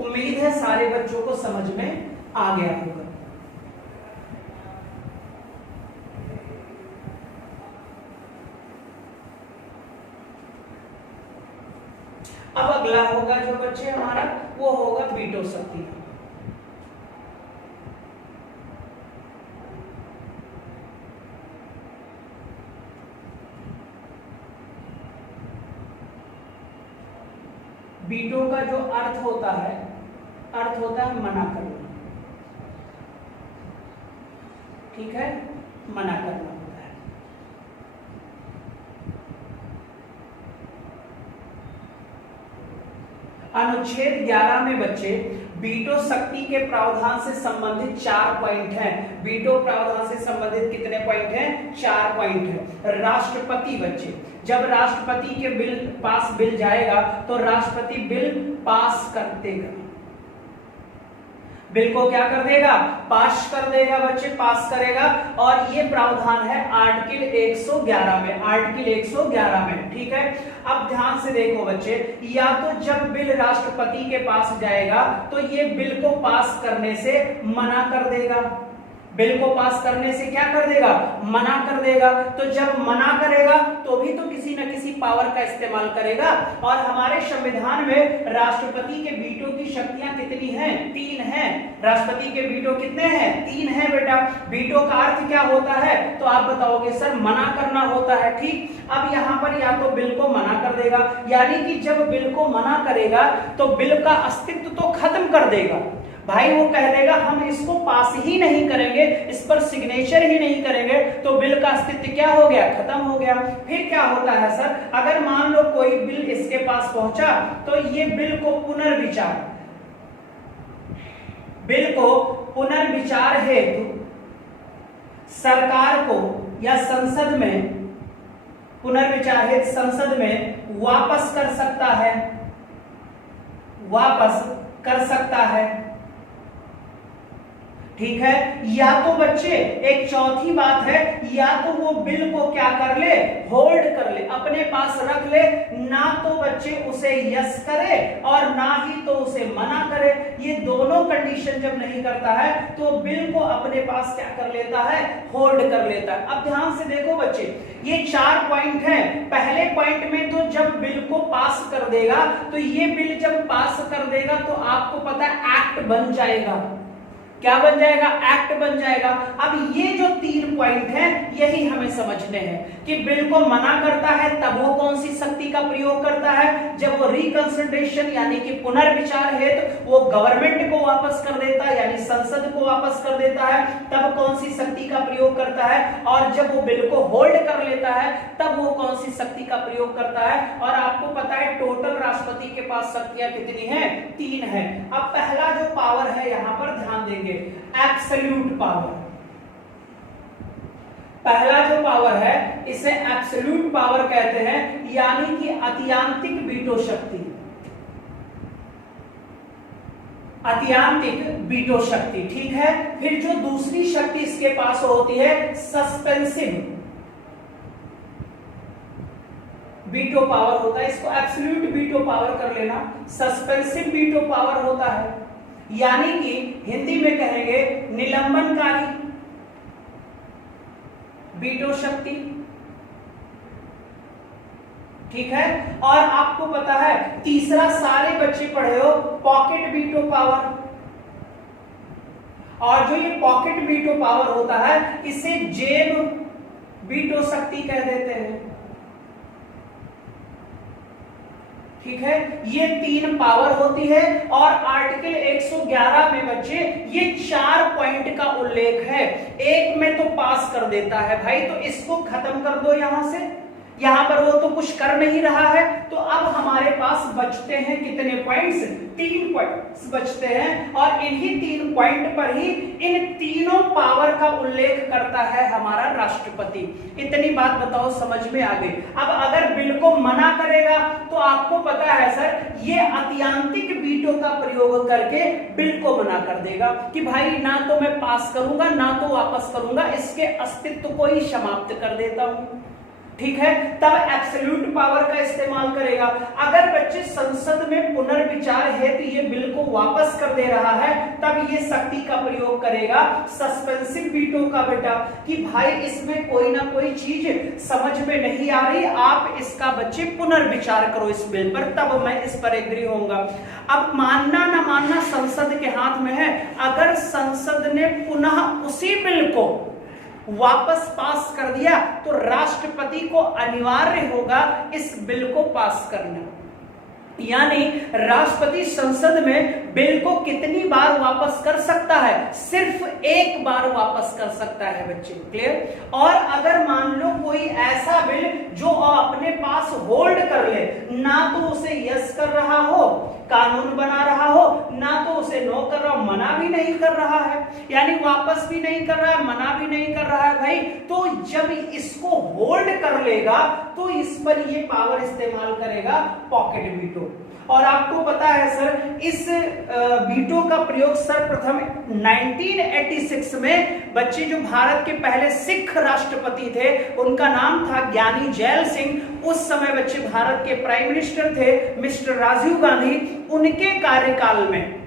उम्मीद है सारे बच्चों को समझ में आ गया होगा। अब अगला होगा जो बच्चे हमारा वो होगा वीटो शक्ति। वीटो का जो अर्थ होता है मना करना, ठीक है, मना करना होता है। अनुच्छेद 11 में बच्चे वीटो शक्ति के प्रावधान से संबंधित 4 पॉइंट हैं। वीटो प्रावधान से संबंधित कितने पॉइंट हैं? 4 पॉइंट हैं। राष्ट्रपति बच्चे, जब राष्ट्रपति के बिल जाएगा तो राष्ट्रपति बिल पास कर देगा, बिल को क्या कर देगा? पास कर देगा बच्चे, पास करेगा। और ये प्रावधान है आर्टिकल 111 में, आर्टिकल 111 में, ठीक है। अब ध्यान से देखो बच्चे, या तो जब बिल राष्ट्रपति के पास जाएगा तो ये बिल को पास करने से मना कर देगा, बिल को पास करने से क्या कर देगा? मना कर देगा। तो जब मना करेगा तो भी तो किसी न किसी पावर का इस्तेमाल करेगा। और हमारे संविधान में राष्ट्रपति के वीटो की शक्तियां कितनी हैं? 3 हैं। राष्ट्रपति के वीटो कितने हैं? 3 हैं बेटा। वीटो का अर्थ क्या होता है? तो आप बताओगे सर मना करना होता है, ठीक। अब यहाँ पर या तो बिल को मना कर देगा, यानी कि जब बिल को मना करेगा तो बिल का अस्तित्व तो खत्म कर देगा भाई। वो कह देगा हम इसको पास ही नहीं करेंगे, इस पर सिग्नेचर ही नहीं करेंगे, तो बिल का अस्तित्व क्या हो गया? खत्म हो गया। फिर क्या होता है सर? अगर मान लो कोई बिल इसके पास पहुंचा तो ये बिल को पुनर्विचार हेतु सरकार को या संसद में, पुनर्विचार हेतु संसद में वापस कर सकता है, ठीक है। या तो बच्चे एक चौथी बात है, या तो वो बिल को क्या कर ले? होल्ड कर ले, अपने पास रख ले। ना तो बच्चे उसे यस करे और ना ही तो उसे मना करे। ये दोनों कंडीशन जब नहीं करता है तो बिल को अपने पास क्या कर लेता है? होल्ड कर लेता है। अब ध्यान से देखो बच्चे, ये 4 पॉइंट हैं। पहले पॉइंट में तो जब बिल को पास कर देगा तो ये बिल जब पास कर देगा तो आपको पता है एक्ट बन जाएगा। क्या बन जाएगा? एक्ट बन जाएगा। अब ये जो 3 पॉइंट हैं यही हमें समझने हैं कि बिल को मना करता है तब वो कौन सी शक्ति का प्रयोग करता है? जब वो रिकंसिडरेशन यानी कि पुनर्विचार हेतु वो गवर्नमेंट को वापस कर देता है, यानी संसद को वापस कर देता है, तब कौन सी शक्ति का प्रयोग करता है? और जब वो बिल को होल्ड कर लेता है तब वो कौन सी शक्ति का प्रयोग करता है? और आपको पता है टोटल राष्ट्रपति के पास शक्तियां कितनी हैं? 3 है। अब पहला जो पावर है यहां पर ध्यान देंगे, एब्सोल्यूट पावर। पहला जो पावर है इसे एब्सोल्यूट पावर कहते हैं, यानी कि अत्यंतिक वीटो शक्ति। अत्यंतिक वीटो शक्ति, ठीक है। फिर जो दूसरी शक्ति इसके पास होती है सस्पेंसिव वीटो पावर होता है। इसको एब्सोल्यूट वीटो पावर कर लेना। सस्पेंसिव वीटो पावर होता है, यानी कि हिंदी में कहेंगे निलंबनकारी वीटो शक्ति, ठीक है। और आपको पता है तीसरा सारे बच्चे पढ़े हो पॉकेट वीटो पावर। और जो ये पॉकेट वीटो पावर होता है इसे जेब वीटो शक्ति कह देते हैं, ठीक है। ये 3 पावर होती है। और आर्टिकल 111 में बच्चे ये 4 पॉइंट का उल्लेख है। एक में तो पास कर देता है भाई, तो इसको खत्म कर दो यहां से। यहां पर वो तो कुछ कर नहीं रहा है, तो अब हमारे पास बचते हैं कितने पॉइंट्स? 3 पॉइंट्स बचते हैं। और इन्हीं 3 पॉइंट पर ही इन तीनों पावर का उल्लेख करता है हमारा राष्ट्रपति। इतनी बात बताओ समझ में आ गई। अब अगर बिल को मना करेगा तो आपको पता है सर ये अत्यंतिक वीटो का प्रयोग करके बिल को मना कर देगा कि भाई ना तो मैं पास करूंगा ना तो वापस करूंगा, इसके अस्तित्व को ही समाप्त कर देता हूं, ठीक है, तब एब्सोल्यूट पावर का इस्तेमाल करेगा। अगर बच्चे संसद में पुनर्विचार हेतु ये बिल को वापस कर दे रहा है, तब ये शक्ति का प्रयोग करेगा सस्पेंसिव वीटो का बेटा, कि भाई इसमें कोई ना कोई चीज समझ में नहीं आ रही, आप इसका बच्चे पुनर्विचार करो इस बिल पर, तब मैं इस पर एग्री होऊंगा। अब मानना ना मानना संसद के हाथ में है। अगर संसद ने पुनः उसी बिल को वापस पास कर दिया तो राष्ट्रपति को अनिवार्य होगा इस बिल को पास करना। यानी राष्ट्रपति संसद में बिल को कितनी बार वापस कर सकता है? सिर्फ एक बार वापस कर सकता है बच्चे, क्लियर। और अगर मान लो कोई ऐसा बिल जो अपने पास होल्ड कर ले, ना तो उसे यस कर रहा हो, कानून बना रहा हो, ना तो उसे नो कर रहा हो, मना भी नहीं कर रहा है, यानी वापस भी नहीं कर रहा है, मना भी नहीं कर रहा है भाई, तो जब इसको होल्ड कर लेगा तो इस पर ये पावर इस्तेमाल करेगा पॉकेट वीटो। और आपको पता है सर, इस वीटो का प्रयोग सर्वप्रथम 1986 में बच्चे जो भारत के पहले सिख राष्ट्रपति थे, उनका नाम था ज्ञानी जैल सिंह। उस समय बच्चे भारत के प्राइम मिनिस्टर थे मिस्टर राजीव गांधी, उनके कार्यकाल में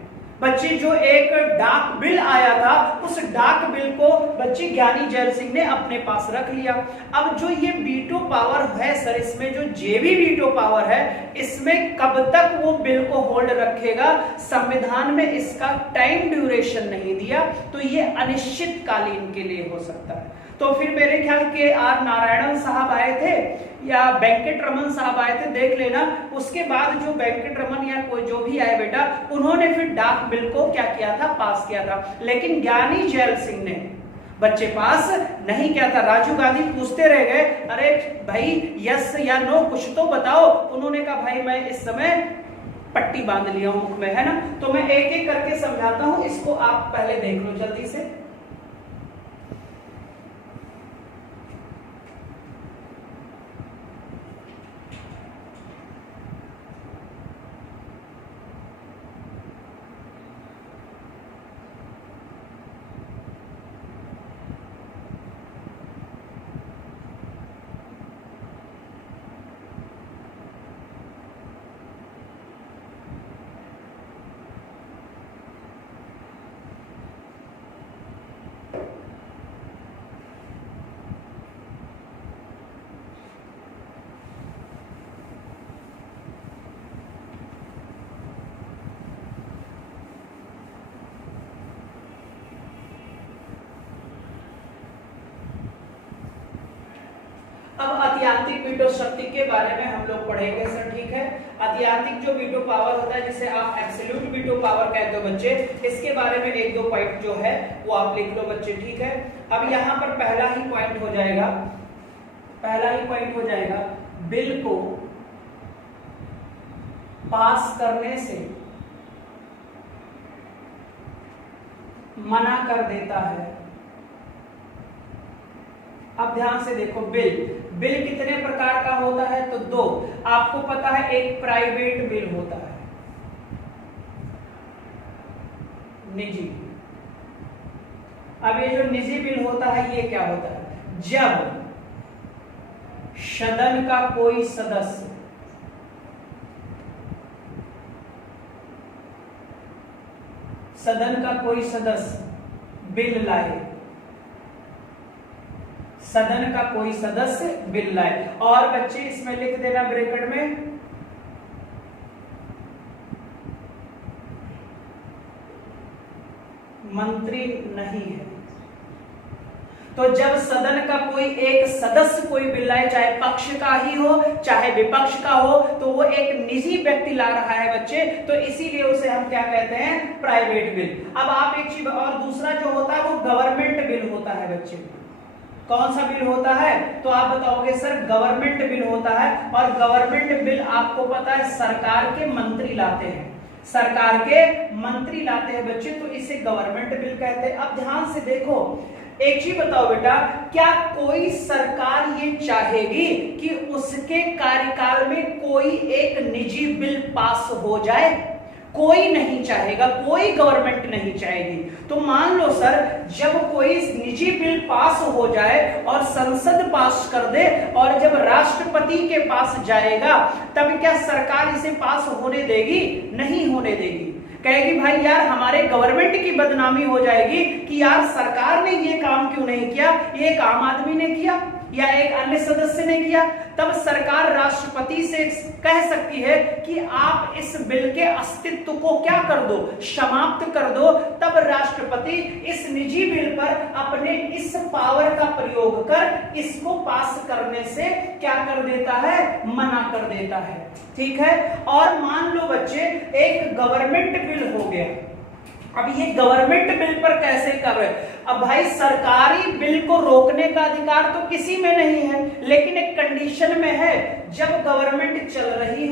बच्चे जो एक डाक बिल आया था, उस डाक बिल को बच्चे ज्ञानी जैल सिंह ने अपने पास रख लिया। अब जो ये वीटो पावर है सर, इसमें जो जेबी वीटो पावर है, इसमें कब तक वो बिल को होल्ड रखेगा, संविधान में इसका टाइम ड्यूरेशन नहीं दिया, तो ये अनिश्चित कालीन के लिए हो सकता है। तो फिर मेरे ख्याल के आर नारायणन साहब आए थे या वेंकट रमन साहब आए थे, देख लेना। उसके बाद जो वेंकट रमन या कोई जो भी आए बेटा, उन्होंने फिर डाक बिल को क्या किया था, पास किया था। लेकिन ज्ञानी जैल सिंह ने बच्चे पास नहीं किया था। राजीव गांधी पूछते रह गए, अरे भाई यस या नो कुछ तो बताओ। उन्होंने कहा भाई मैं इस समय पट्टी बांध लिया हूं मुख में, है ना। तो मैं एक एक करके समझाता हूं, इसको आप पहले देख लो जल्दी से। अब अतियांत्रिक वीटो शक्ति के बारे में हम लोग पढ़ेंगे सर, ठीक है। अतियांत्रिक जो वीटो पावर होता है, जिसे आप एब्सोल्यूट वीटो पावर कहते हो बच्चे, इसके बारे में एक दो पॉइंट जो है वो आप लिख लो बच्चे, ठीक है। अब यहाँ पर पहला ही पॉइंट हो जाएगा, बिल को पास करने से मना कर देता है। अब ध्यान से देखो, बिल कितने प्रकार का होता है, तो दो। आपको पता है एक प्राइवेट बिल होता है, निजी। अब ये जो निजी बिल होता है, ये क्या होता है, जब सदन का कोई सदस्य बिल लाए, सदन का कोई सदस्य बिल लाए। और बच्चे इसमें लिख देना ब्रैकेट में, मंत्री नहीं है। तो जब सदन का कोई एक सदस्य कोई बिल लाए, चाहे पक्ष का ही हो चाहे विपक्ष का हो, तो वो एक निजी व्यक्ति ला रहा है बच्चे, तो इसीलिए उसे हम क्या कहते हैं, प्राइवेट बिल। अब आप एक चीज और, दूसरा जो होता है वो गवर्नमेंट बिल होता है बच्चे। कौन सा बिल होता है, तो आप बताओगे सर गवर्नमेंट बिल होता है। और गवर्नमेंट बिल आपको पता है सरकार के मंत्री लाते हैं, बच्चे, तो इसे गवर्नमेंट बिल कहते हैं। अब ध्यान से देखो, एक चीज बताओ बेटा, क्या कोई सरकार ये चाहेगी कि उसके कार्यकाल में कोई एक निजी बिल पास हो जाए? कोई नहीं चाहेगा, कोई गवर्नमेंट नहीं चाहेगी। तो मान लो सर, जब कोई निजी बिल पास हो जाए और संसद पास कर दे और जब राष्ट्रपति के पास जाएगा, तब क्या सरकार इसे पास होने देगी? नहीं होने देगी। कहेगी भाई यार हमारे गवर्नमेंट की बदनामी हो जाएगी कि यार सरकार ने ये काम क्यों नहीं किया, ये एक आम आदमी ने किया या एक अन्य सदस्य ने किया। तब सरकार राष्ट्रपति से कह सकती है कि आप इस बिल के अस्तित्व को क्या कर दो, समाप्त कर दो। तब राष्ट्रपति इस निजी बिल पर अपने इस पावर का प्रयोग कर इसको पास करने से क्या कर देता है? मना कर देता है। ठीक है। और मान लो बच्चे एक गवर्नमेंट बिल हो गया। अब ये गवर्नमेंट बिल पर कैसे कर रहे? अब भाई सरकारी बिल को रोकने का अधिकार तो किसी में नहीं है, लेकिन एक कंडीशन में है, जब गवर्नमेंट चल रही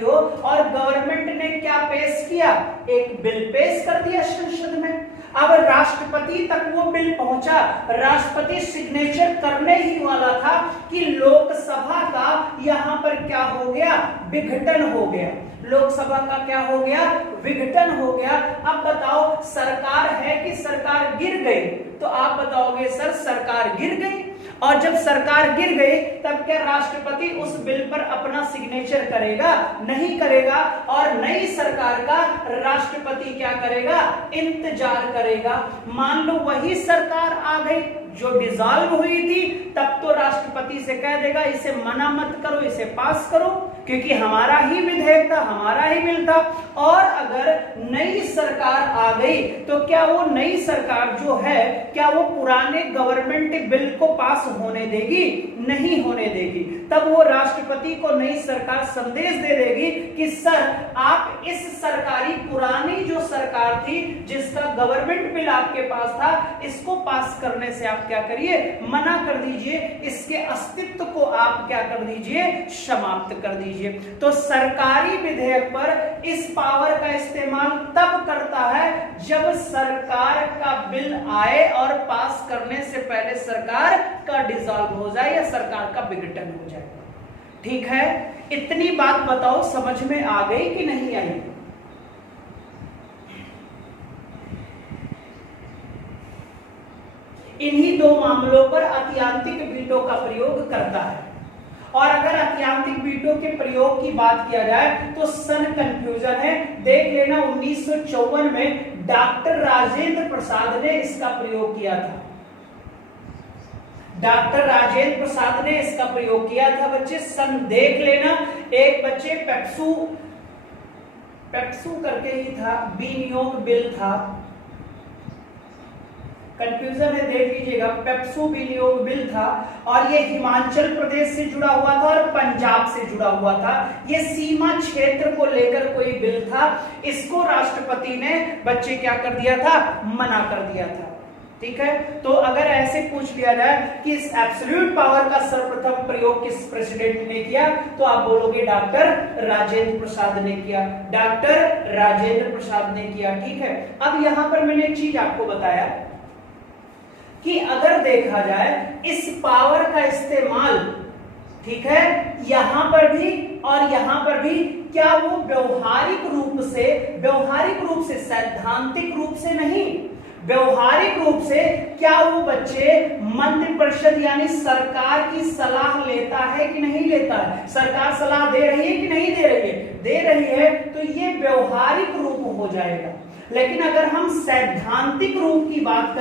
हो और गवर्नमेंट ने क्या पेश किया? एक बिल पेश कर दिया संसद में। अब राष्ट्रपति तक वो बिल पहुंचा, राष्ट्रपति सिग्नेचर करने ही वाला था कि लोकसभा का यहां पर क्या हो गया? विघटन हो गया। लोकसभा का क्या हो गया? विघटन हो गया। अब बताओ सरकार है कि सरकार गिर गई? तो आप बताओगे सर सरकार गिर गई। और जब सरकार गिर गई तब क्या राष्ट्रपति उस बिल पर अपना सिग्नेचर करेगा? नहीं करेगा। और नई सरकार का राष्ट्रपति क्या करेगा? इंतजार करेगा। मान लो वही सरकार आ गई जो डिसॉल्व हुई थी, तब तो राष्ट्रपति से कह देगा इसे मना मत करो, इसे पास करो, क्योंकि हमारा ही विधेयक था, हमारा ही बिल था। और अगर नई सरकार आ गई तो क्या वो नई सरकार जो है क्या वो पुराने गवर्नमेंट बिल को पास होने देगी? नहीं होने देगी। तब वो राष्ट्रपति को नई सरकार संदेश दे देगी कि सर आप इस सरकारी पुरानी जो सरकार थी जिसका गवर्नमेंट बिल आपके पास था, इसको पास करने से आप क्या करिए? मना कर दीजिए, इसके अस्तित्व को आप क्या कर दीजिए? समाप्त कर दीजिए। तो सरकारी विधेयक पर इस पावर का इस्तेमाल तब करता है जब सरकार का बिल आए और पास करने से पहले सरकार का डिसॉल्व हो जाए या सरकार का विघटन हो जाए। ठीक है। इतनी बात बताओ समझ में आ गई कि नहीं आई? इन्हीं दो मामलों पर अत्यंतिक वीटो का प्रयोग करता है। और अगर अत्यंतिक वीटो के प्रयोग की बात किया जाए तो सन कंफ्यूजन है, देख लेना 1954 में डॉक्टर राजेंद्र प्रसाद ने इसका प्रयोग किया था। डॉक्टर राजेंद्र प्रसाद ने इसका प्रयोग किया था बच्चे। सन देख लेना, एक बच्चे पेप्सू करके ही था, विनियोग बिल था, कंफ्यूजन है देख लीजिएगा, पेप्सू विनियोग बिल था। और ये हिमाचल प्रदेश से जुड़ा हुआ था और पंजाब से जुड़ा हुआ था। ये सीमा क्षेत्र को लेकर कोई बिल था। इसको राष्ट्रपति ने बच्चे क्या कर दिया था? मना कर दिया था। ठीक है। तो अगर ऐसे पूछ लिया जाए कि इस एब्सोल्यूट पावर का सर्वप्रथम प्रयोग किस प्रेसिडेंट ने किया, तो आप बोलोगे डॉक्टर राजेंद्र प्रसाद ने किया। डॉक्टर राजेंद्र प्रसाद ने किया। ठीक है। अब यहां पर मैंने एक चीज आपको बताया कि अगर देखा जाए इस पावर का इस्तेमाल, ठीक है, यहां पर भी और यहां पर भी, क्या वो व्यवहारिक रूप से सैद्धांतिक रूप से नहीं, व्यवहारिक रूप से क्या वो बच्चे मंत्रिपरिषद यानी सरकार की सलाह लेता है कि नहीं लेता है? सरकार सलाह दे रही है कि नहीं दे रही है? दे रही है। तो ये व्यवहारिक रूप हो जाएगा। लेकिन अगर हम सैद्धांतिक रूप की बात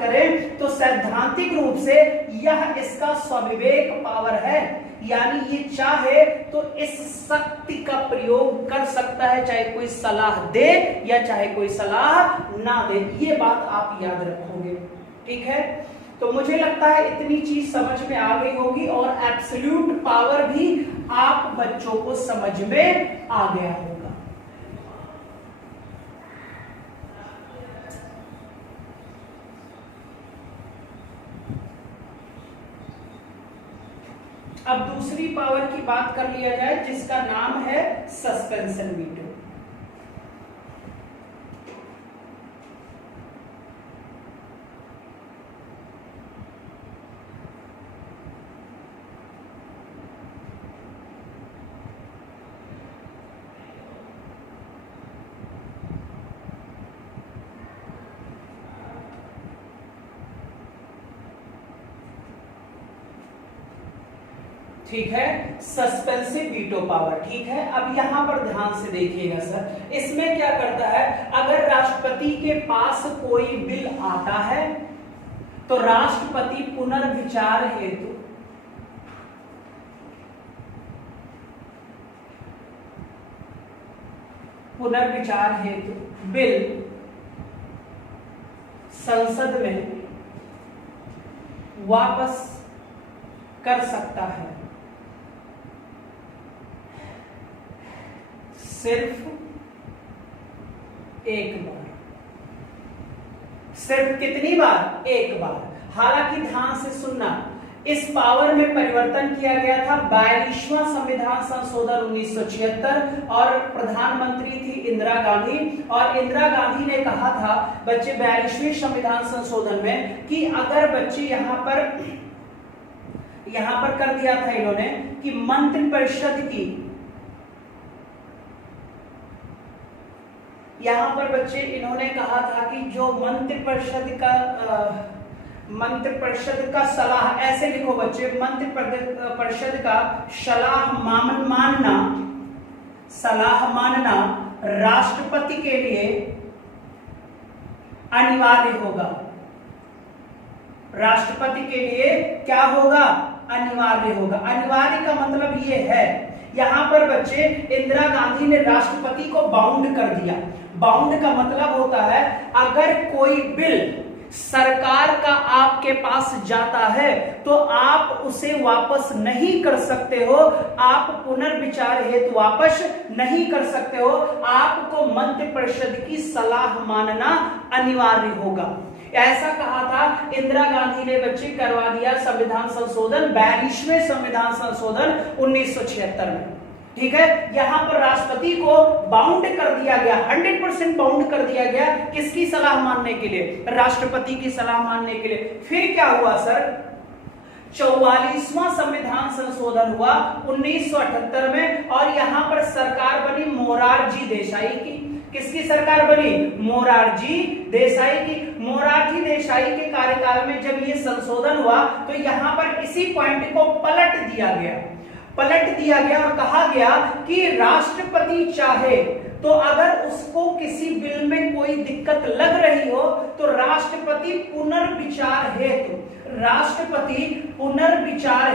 करें, तो सैद्धांतिक रूप से यह इसका स्वाविवेक पावर है, यानी ये चाहे तो इस शक्ति का प्रयोग कर सकता है, चाहे कोई सलाह दे या चाहे कोई सलाह ना दे। ये बात आप याद रखोगे। ठीक है। तो मुझे लगता है इतनी चीज समझ में आ गई होगी और एब्सोल्यूट पावर भी आप बच्चों को समझ में आ गया होगा। अब दूसरी पावर की बात कर लिया जाए जिसका नाम है सस्पेंशन वीटो। ठीक है, सस्पेंसिव वीटो पावर। ठीक है, अब यहां पर ध्यान से देखिएगा सर, इसमें क्या करता है, अगर राष्ट्रपति के पास कोई बिल आता है तो राष्ट्रपति पुनर्विचार हेतु बिल संसद में वापस कर सकता है, सिर्फ एक बार। सिर्फ कितनी बार? एक बार। हालांकि ध्यान से सुनना, इस पावर में परिवर्तन किया गया था 42वां संविधान संशोधन 1976 और प्रधानमंत्री थी इंदिरा गांधी। और इंदिरा गांधी ने कहा था बच्चे 42वें संविधान संशोधन में कि अगर बच्चे यहां पर कर दिया था इन्होंने कि मंत्रिपरिषद की, यहां पर बच्चे इन्होंने कहा था कि जो मंत्रिपरिषद का सलाह, ऐसे लिखो बच्चे, मंत्रिपरिषद का सलाह मानना राष्ट्रपति के लिए अनिवार्य होगा। राष्ट्रपति के लिए क्या होगा? अनिवार्य होगा। अनिवार्य का मतलब ये है, यहां पर बच्चे इंदिरा गांधी ने राष्ट्रपति को बाउंड कर दिया। बाउंड का मतलब होता है अगर कोई बिल सरकार का आपके पास जाता है तो आप उसे वापस नहीं कर सकते हो, आप पुनर्विचार हेतु वापस नहीं कर सकते हो, आपको मंत्रिपरिषद की सलाह मानना अनिवार्य होगा। ऐसा कहा था इंदिरा गांधी ने बच्चे, करवा दिया संविधान संशोधन 42वें संविधान संशोधन 1976 में। ठीक है, यहां पर राष्ट्रपति को बाउंड कर दिया गया, 100% बाउंड कर दिया गया, किसकी सलाह मानने के लिए? राष्ट्रपति की सलाह मानने के लिए। फिर क्या हुआ सर? 44वां संविधान संशोधन हुआ 1978 में और यहां पर सरकार बनी मोरारजी देसाई की। किसकी सरकार बनी? मोरारजी देसाई की। मोरारजी देसाई के कार्यकाल में जब ये संशोधन हुआ तो यहां पर इसी पॉइंट को पलट दिया गया और कहा गया कि राष्ट्रपति चाहे तो अगर उसको किसी बिल में कोई दिक्कत लग रही हो तो राष्ट्रपति पुनर्विचार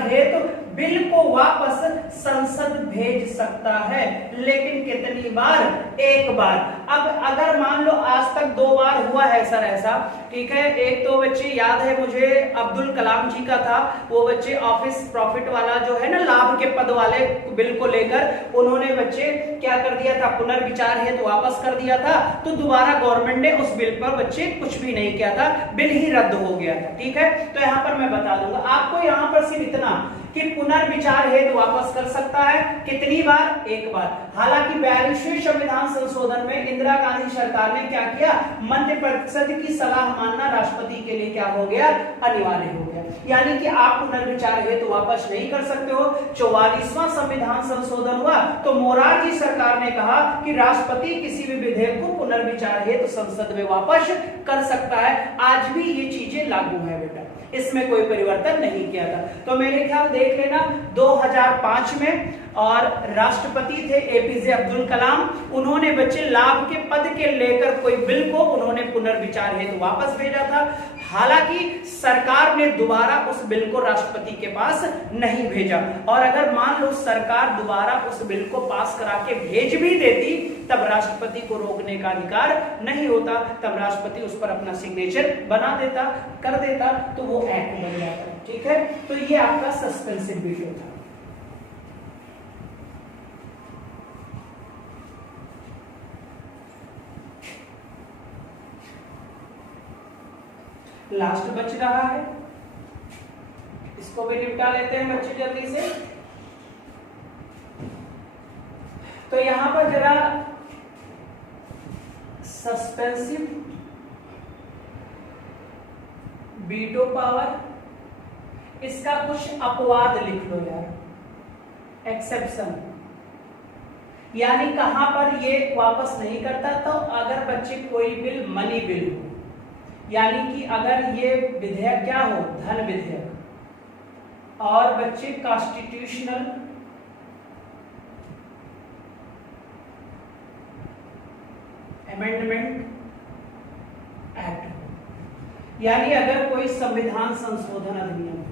हेतु बिल को वापस संसद भेज सकता है, लेकिन कितनी बार? एक बार। अब अगर मान लो आज तक 2 बार हुआ है सर ऐसा, ठीक है, एक तो बच्चे याद है मुझे अब्दुल कलाम जी का था, वो बच्चे ऑफिस प्रॉफिट वाला जो है ना, लाभ के पद वाले बिल को लेकर उन्होंने बच्चे क्या कर दिया था? पुनर्विचार हेतु तो वापस कर दिया था, तो दोबारा गवर्नमेंट ने उस बिल पर बच्चे कुछ भी नहीं किया था, बिल ही रद्द हो गया था। ठीक है, तो यहां पर मैं बता दूंगा आपको, यहां पर सिर्फ इतना कि पुनर्विचार हेतु वापस कर सकता है, कितनी बार? एक बार। हालांकि 42वें संविधान संशोधन में इंदिरा गांधी सरकार ने क्या किया? मंत्रिपरिषद की सलाह मानना राष्ट्रपति के लिए क्या हो गया? अनिवार्य हो गया। यानी कि आप पुनर्विचार हेतु वापस नहीं कर सकते हो। 44वां संविधान संशोधन हुआ तो मोरारजी सरकार ने कहा कि राष्ट्रपति किसी भी विधेयक को पुनर्विचार हेतु संसद में वापस कर सकता है। आज भी ये चीजें लागू है बेटा, इसमें कोई परिवर्तन नहीं किया था। तो मेरे ख्याल देख लेना 2005 में, और राष्ट्रपति थे एपीजे अब्दुल कलाम, उन्होंने बच्चे लाभ के पद के लेकर कोई बिल को उन्होंने पुनर्विचार हेतु वापस भेजा था। हालांकि सरकार ने दोबारा उस बिल को राष्ट्रपति के पास नहीं भेजा, और अगर मान लो सरकार दोबारा उस बिल को पास करा के भेज भी देती तब राष्ट्रपति को रोकने का अधिकार नहीं होता, तब राष्ट्रपति उस पर अपना सिग्नेचर बना देता, कर देता, तो वो एक्ट बन जाता। ठीक है, तो ये आपका सस्पेंसिव वीटो था। लास्ट बच रहा है, इसको भी निपटा लेते हैं बच्चे जल्दी से। तो यहां पर जरा सस्पेंसिव वीटो पावर, इसका कुछ अपवाद लिख लो यार, एक्सेप्शन, यानी कहां पर ये वापस नहीं करता? तो अगर बच्चे कोई बिल मनी बिल हो, यानी कि अगर ये विधेयक क्या हो? धन विधेयक, और बच्चे कॉन्स्टिट्यूशनल अमेंडमेंट एक्ट, यानी अगर कोई संविधान संशोधन अधिनियम,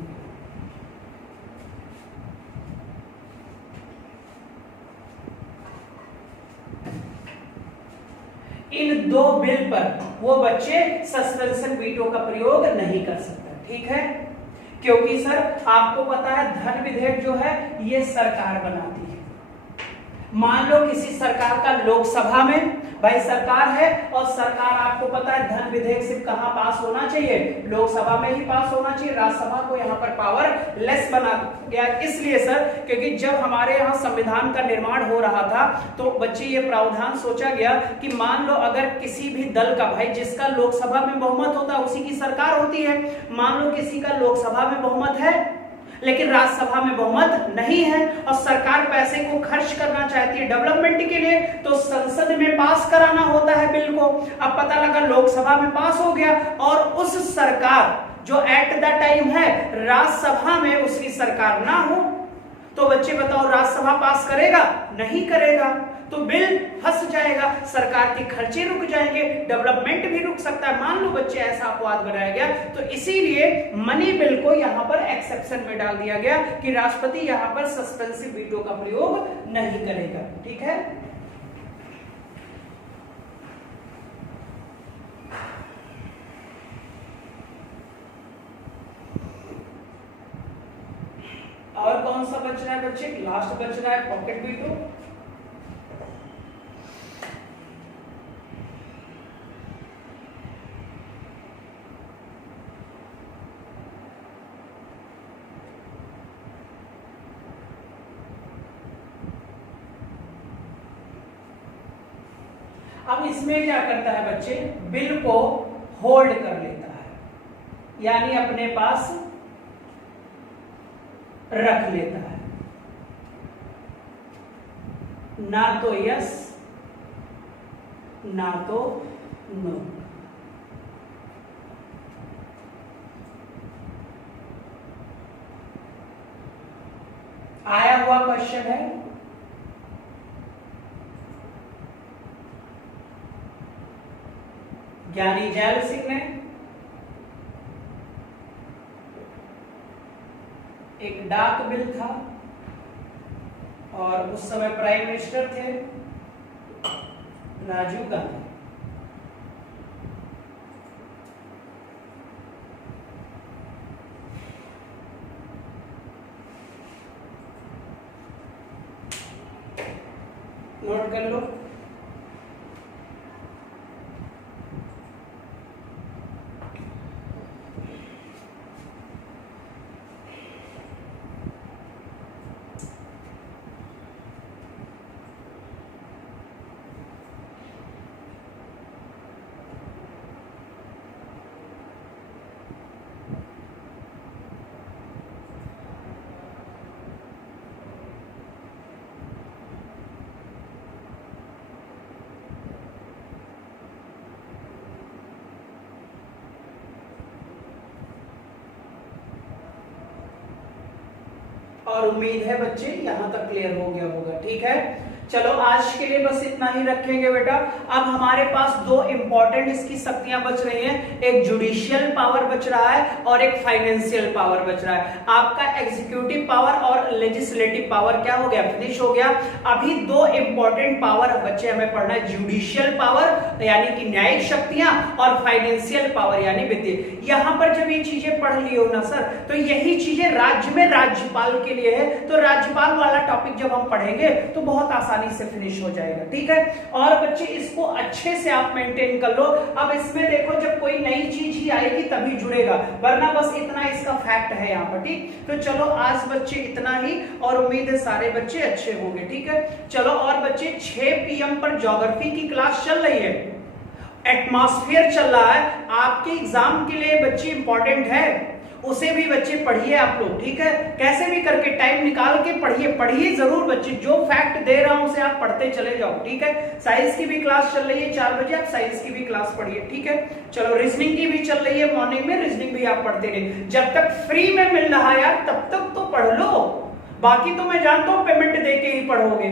इन दो बिल पर वो बच्चे सस्पेंशन वीटो का प्रयोग नहीं कर सकते, ठीक है। क्योंकि सर आपको पता है धन विधेयक जो है ये सरकार बनाती है। मान लो किसी सरकार का लोकसभा में, भाई सरकार है और सरकार आपको पता है धन विधेयक सिर्फ कहां पास होना चाहिए, लोकसभा में ही पास होना चाहिए। राज्यसभा को यहाँ पर पावर लेस बना गया, इसलिए सर क्योंकि जब हमारे यहाँ संविधान का निर्माण हो रहा था तो बच्चे ये प्रावधान सोचा गया कि मान लो अगर किसी भी दल का, भाई जिसका लोकसभा में बहुमत होता है उसी की सरकार होती है, मान लो किसी का लोकसभा में बहुमत है लेकिन राज्यसभा में बहुमत नहीं है और सरकार पैसे को खर्च करना चाहती है डेवलपमेंट के लिए, तो संसद में पास कराना होता है बिल को। अब पता लगा लोकसभा में पास हो गया और उस सरकार जो एट द टाइम है राज्यसभा में उसकी सरकार ना हो, तो बच्चे बताओ राज्यसभा पास करेगा? नहीं करेगा, तो बिल फंस जाएगा, सरकार के खर्चे रुक जाएंगे, डेवलपमेंट भी रुक सकता है। मान लो बच्चे ऐसा अपवाद बनाया गया, तो इसीलिए मनी बिल को यहां पर एक्सेप्शन में डाल दिया गया कि राष्ट्रपति यहां पर सस्पेंसिव वीटो का प्रयोग नहीं करेगा, ठीक है। और कौन सा बच रहा है बच्चे? लास्ट बच रहा है पॉकेट वीटो। अब इसमें क्या करता है बच्चे, बिल को होल्ड कर लेता है, यानी अपने पास रख लेता है, ना तो यस ना तो नो। आया हुआ क्वेश्चन है, ज्ञानी जैल सिंह ने एक डाक बिल था और उस समय प्राइम मिनिस्टर थे राजीव गांधी। नोट कर लो। और उम्मीद है बच्चे यहां तक क्लियर हो गया होगा, ठीक है। चलो आज के लिए बस इतना ही रखेंगे बेटा। अब हमारे पास दो इंपॉर्टेंट इसकी शक्तियां बच रही हैं, एक जुडिशियल पावर बच रहा है और एक फाइनेंशियल पावर बच रहा है। आपका एग्जीक्यूटिव पावर और लेजिस्लेटिव पावर क्या हो गया, फिनिश हो गया। अभी दो इंपॉर्टेंट पावर बच्चे हमें पढ़ना है, जुडिशियल पावर यानी कि न्यायिक शक्तियां और फाइनेंशियल पावर यानी वित्तीय। यहां पर जब ये चीजें पढ़ ली हो ना सर, तो यही चीजें राज्य में राज्यपाल के लिए है, तो राज्यपाल वाला टॉपिक जब हम पढ़ेंगे तो बहुत आसानी से फिनिश हो जाएगा, ठीक है। और बच्चे इसको अच्छे से आप मेंटेन कर लो। अब इसमें देखो जब कोई नई चीज ही आएगी तभी जुड़ेगा, वरना बस इतना इसका फैक्ट है यहाँ पर, ठीक। तो चलो आज बच्चे इतना ही और उम्मीद है सारे बच्चे अच्छे होंगे, ठीक है। चलो और बच्चे 6 PM पर ज्योग्राफी की क्लास चल रही है, एटमॉस्फेयर चल रहा है, आपके एग्जाम के लिए बच्चे इंपॉर्टेंट है, उसे भी बच्चे पढ़िए आप लोग, ठीक है। कैसे भी करके टाइम निकाल के पढ़िए, पढ़िए जरूर बच्चे, जो फैक्ट दे रहा हूं उसे आप पढ़ते चले जाओ, ठीक है। साइंस की भी क्लास चल रही है 4 बजे, आप साइंस की भी क्लास पढ़िए, ठीक है। चलो रीजनिंग की भी चल रही है मॉर्निंग में, रीजनिंग भी आप पढ़ते रहिए। जब तक फ्री में मिल रहा है यार तब तक तो पढ़ लो, बाकी तो मैं जानता हूँ पेमेंट दे के ही पढ़ोगे,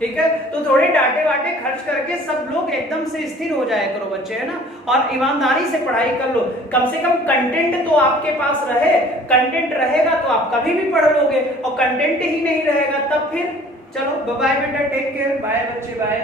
ठीक है। तो थोड़े डांटे वाटे खर्च करके सब लोग एकदम से स्थिर हो जाया करो बच्चे, है ना, और ईमानदारी से पढ़ाई कर लो। कम से कम कंटेंट तो आपके पास रहे, कंटेंट रहेगा तो आप कभी भी पढ़ लोगे, और कंटेंट ही नहीं रहेगा तब फिर चलो बाय बेटा, टेक केयर, बाय बच्चे, बाय।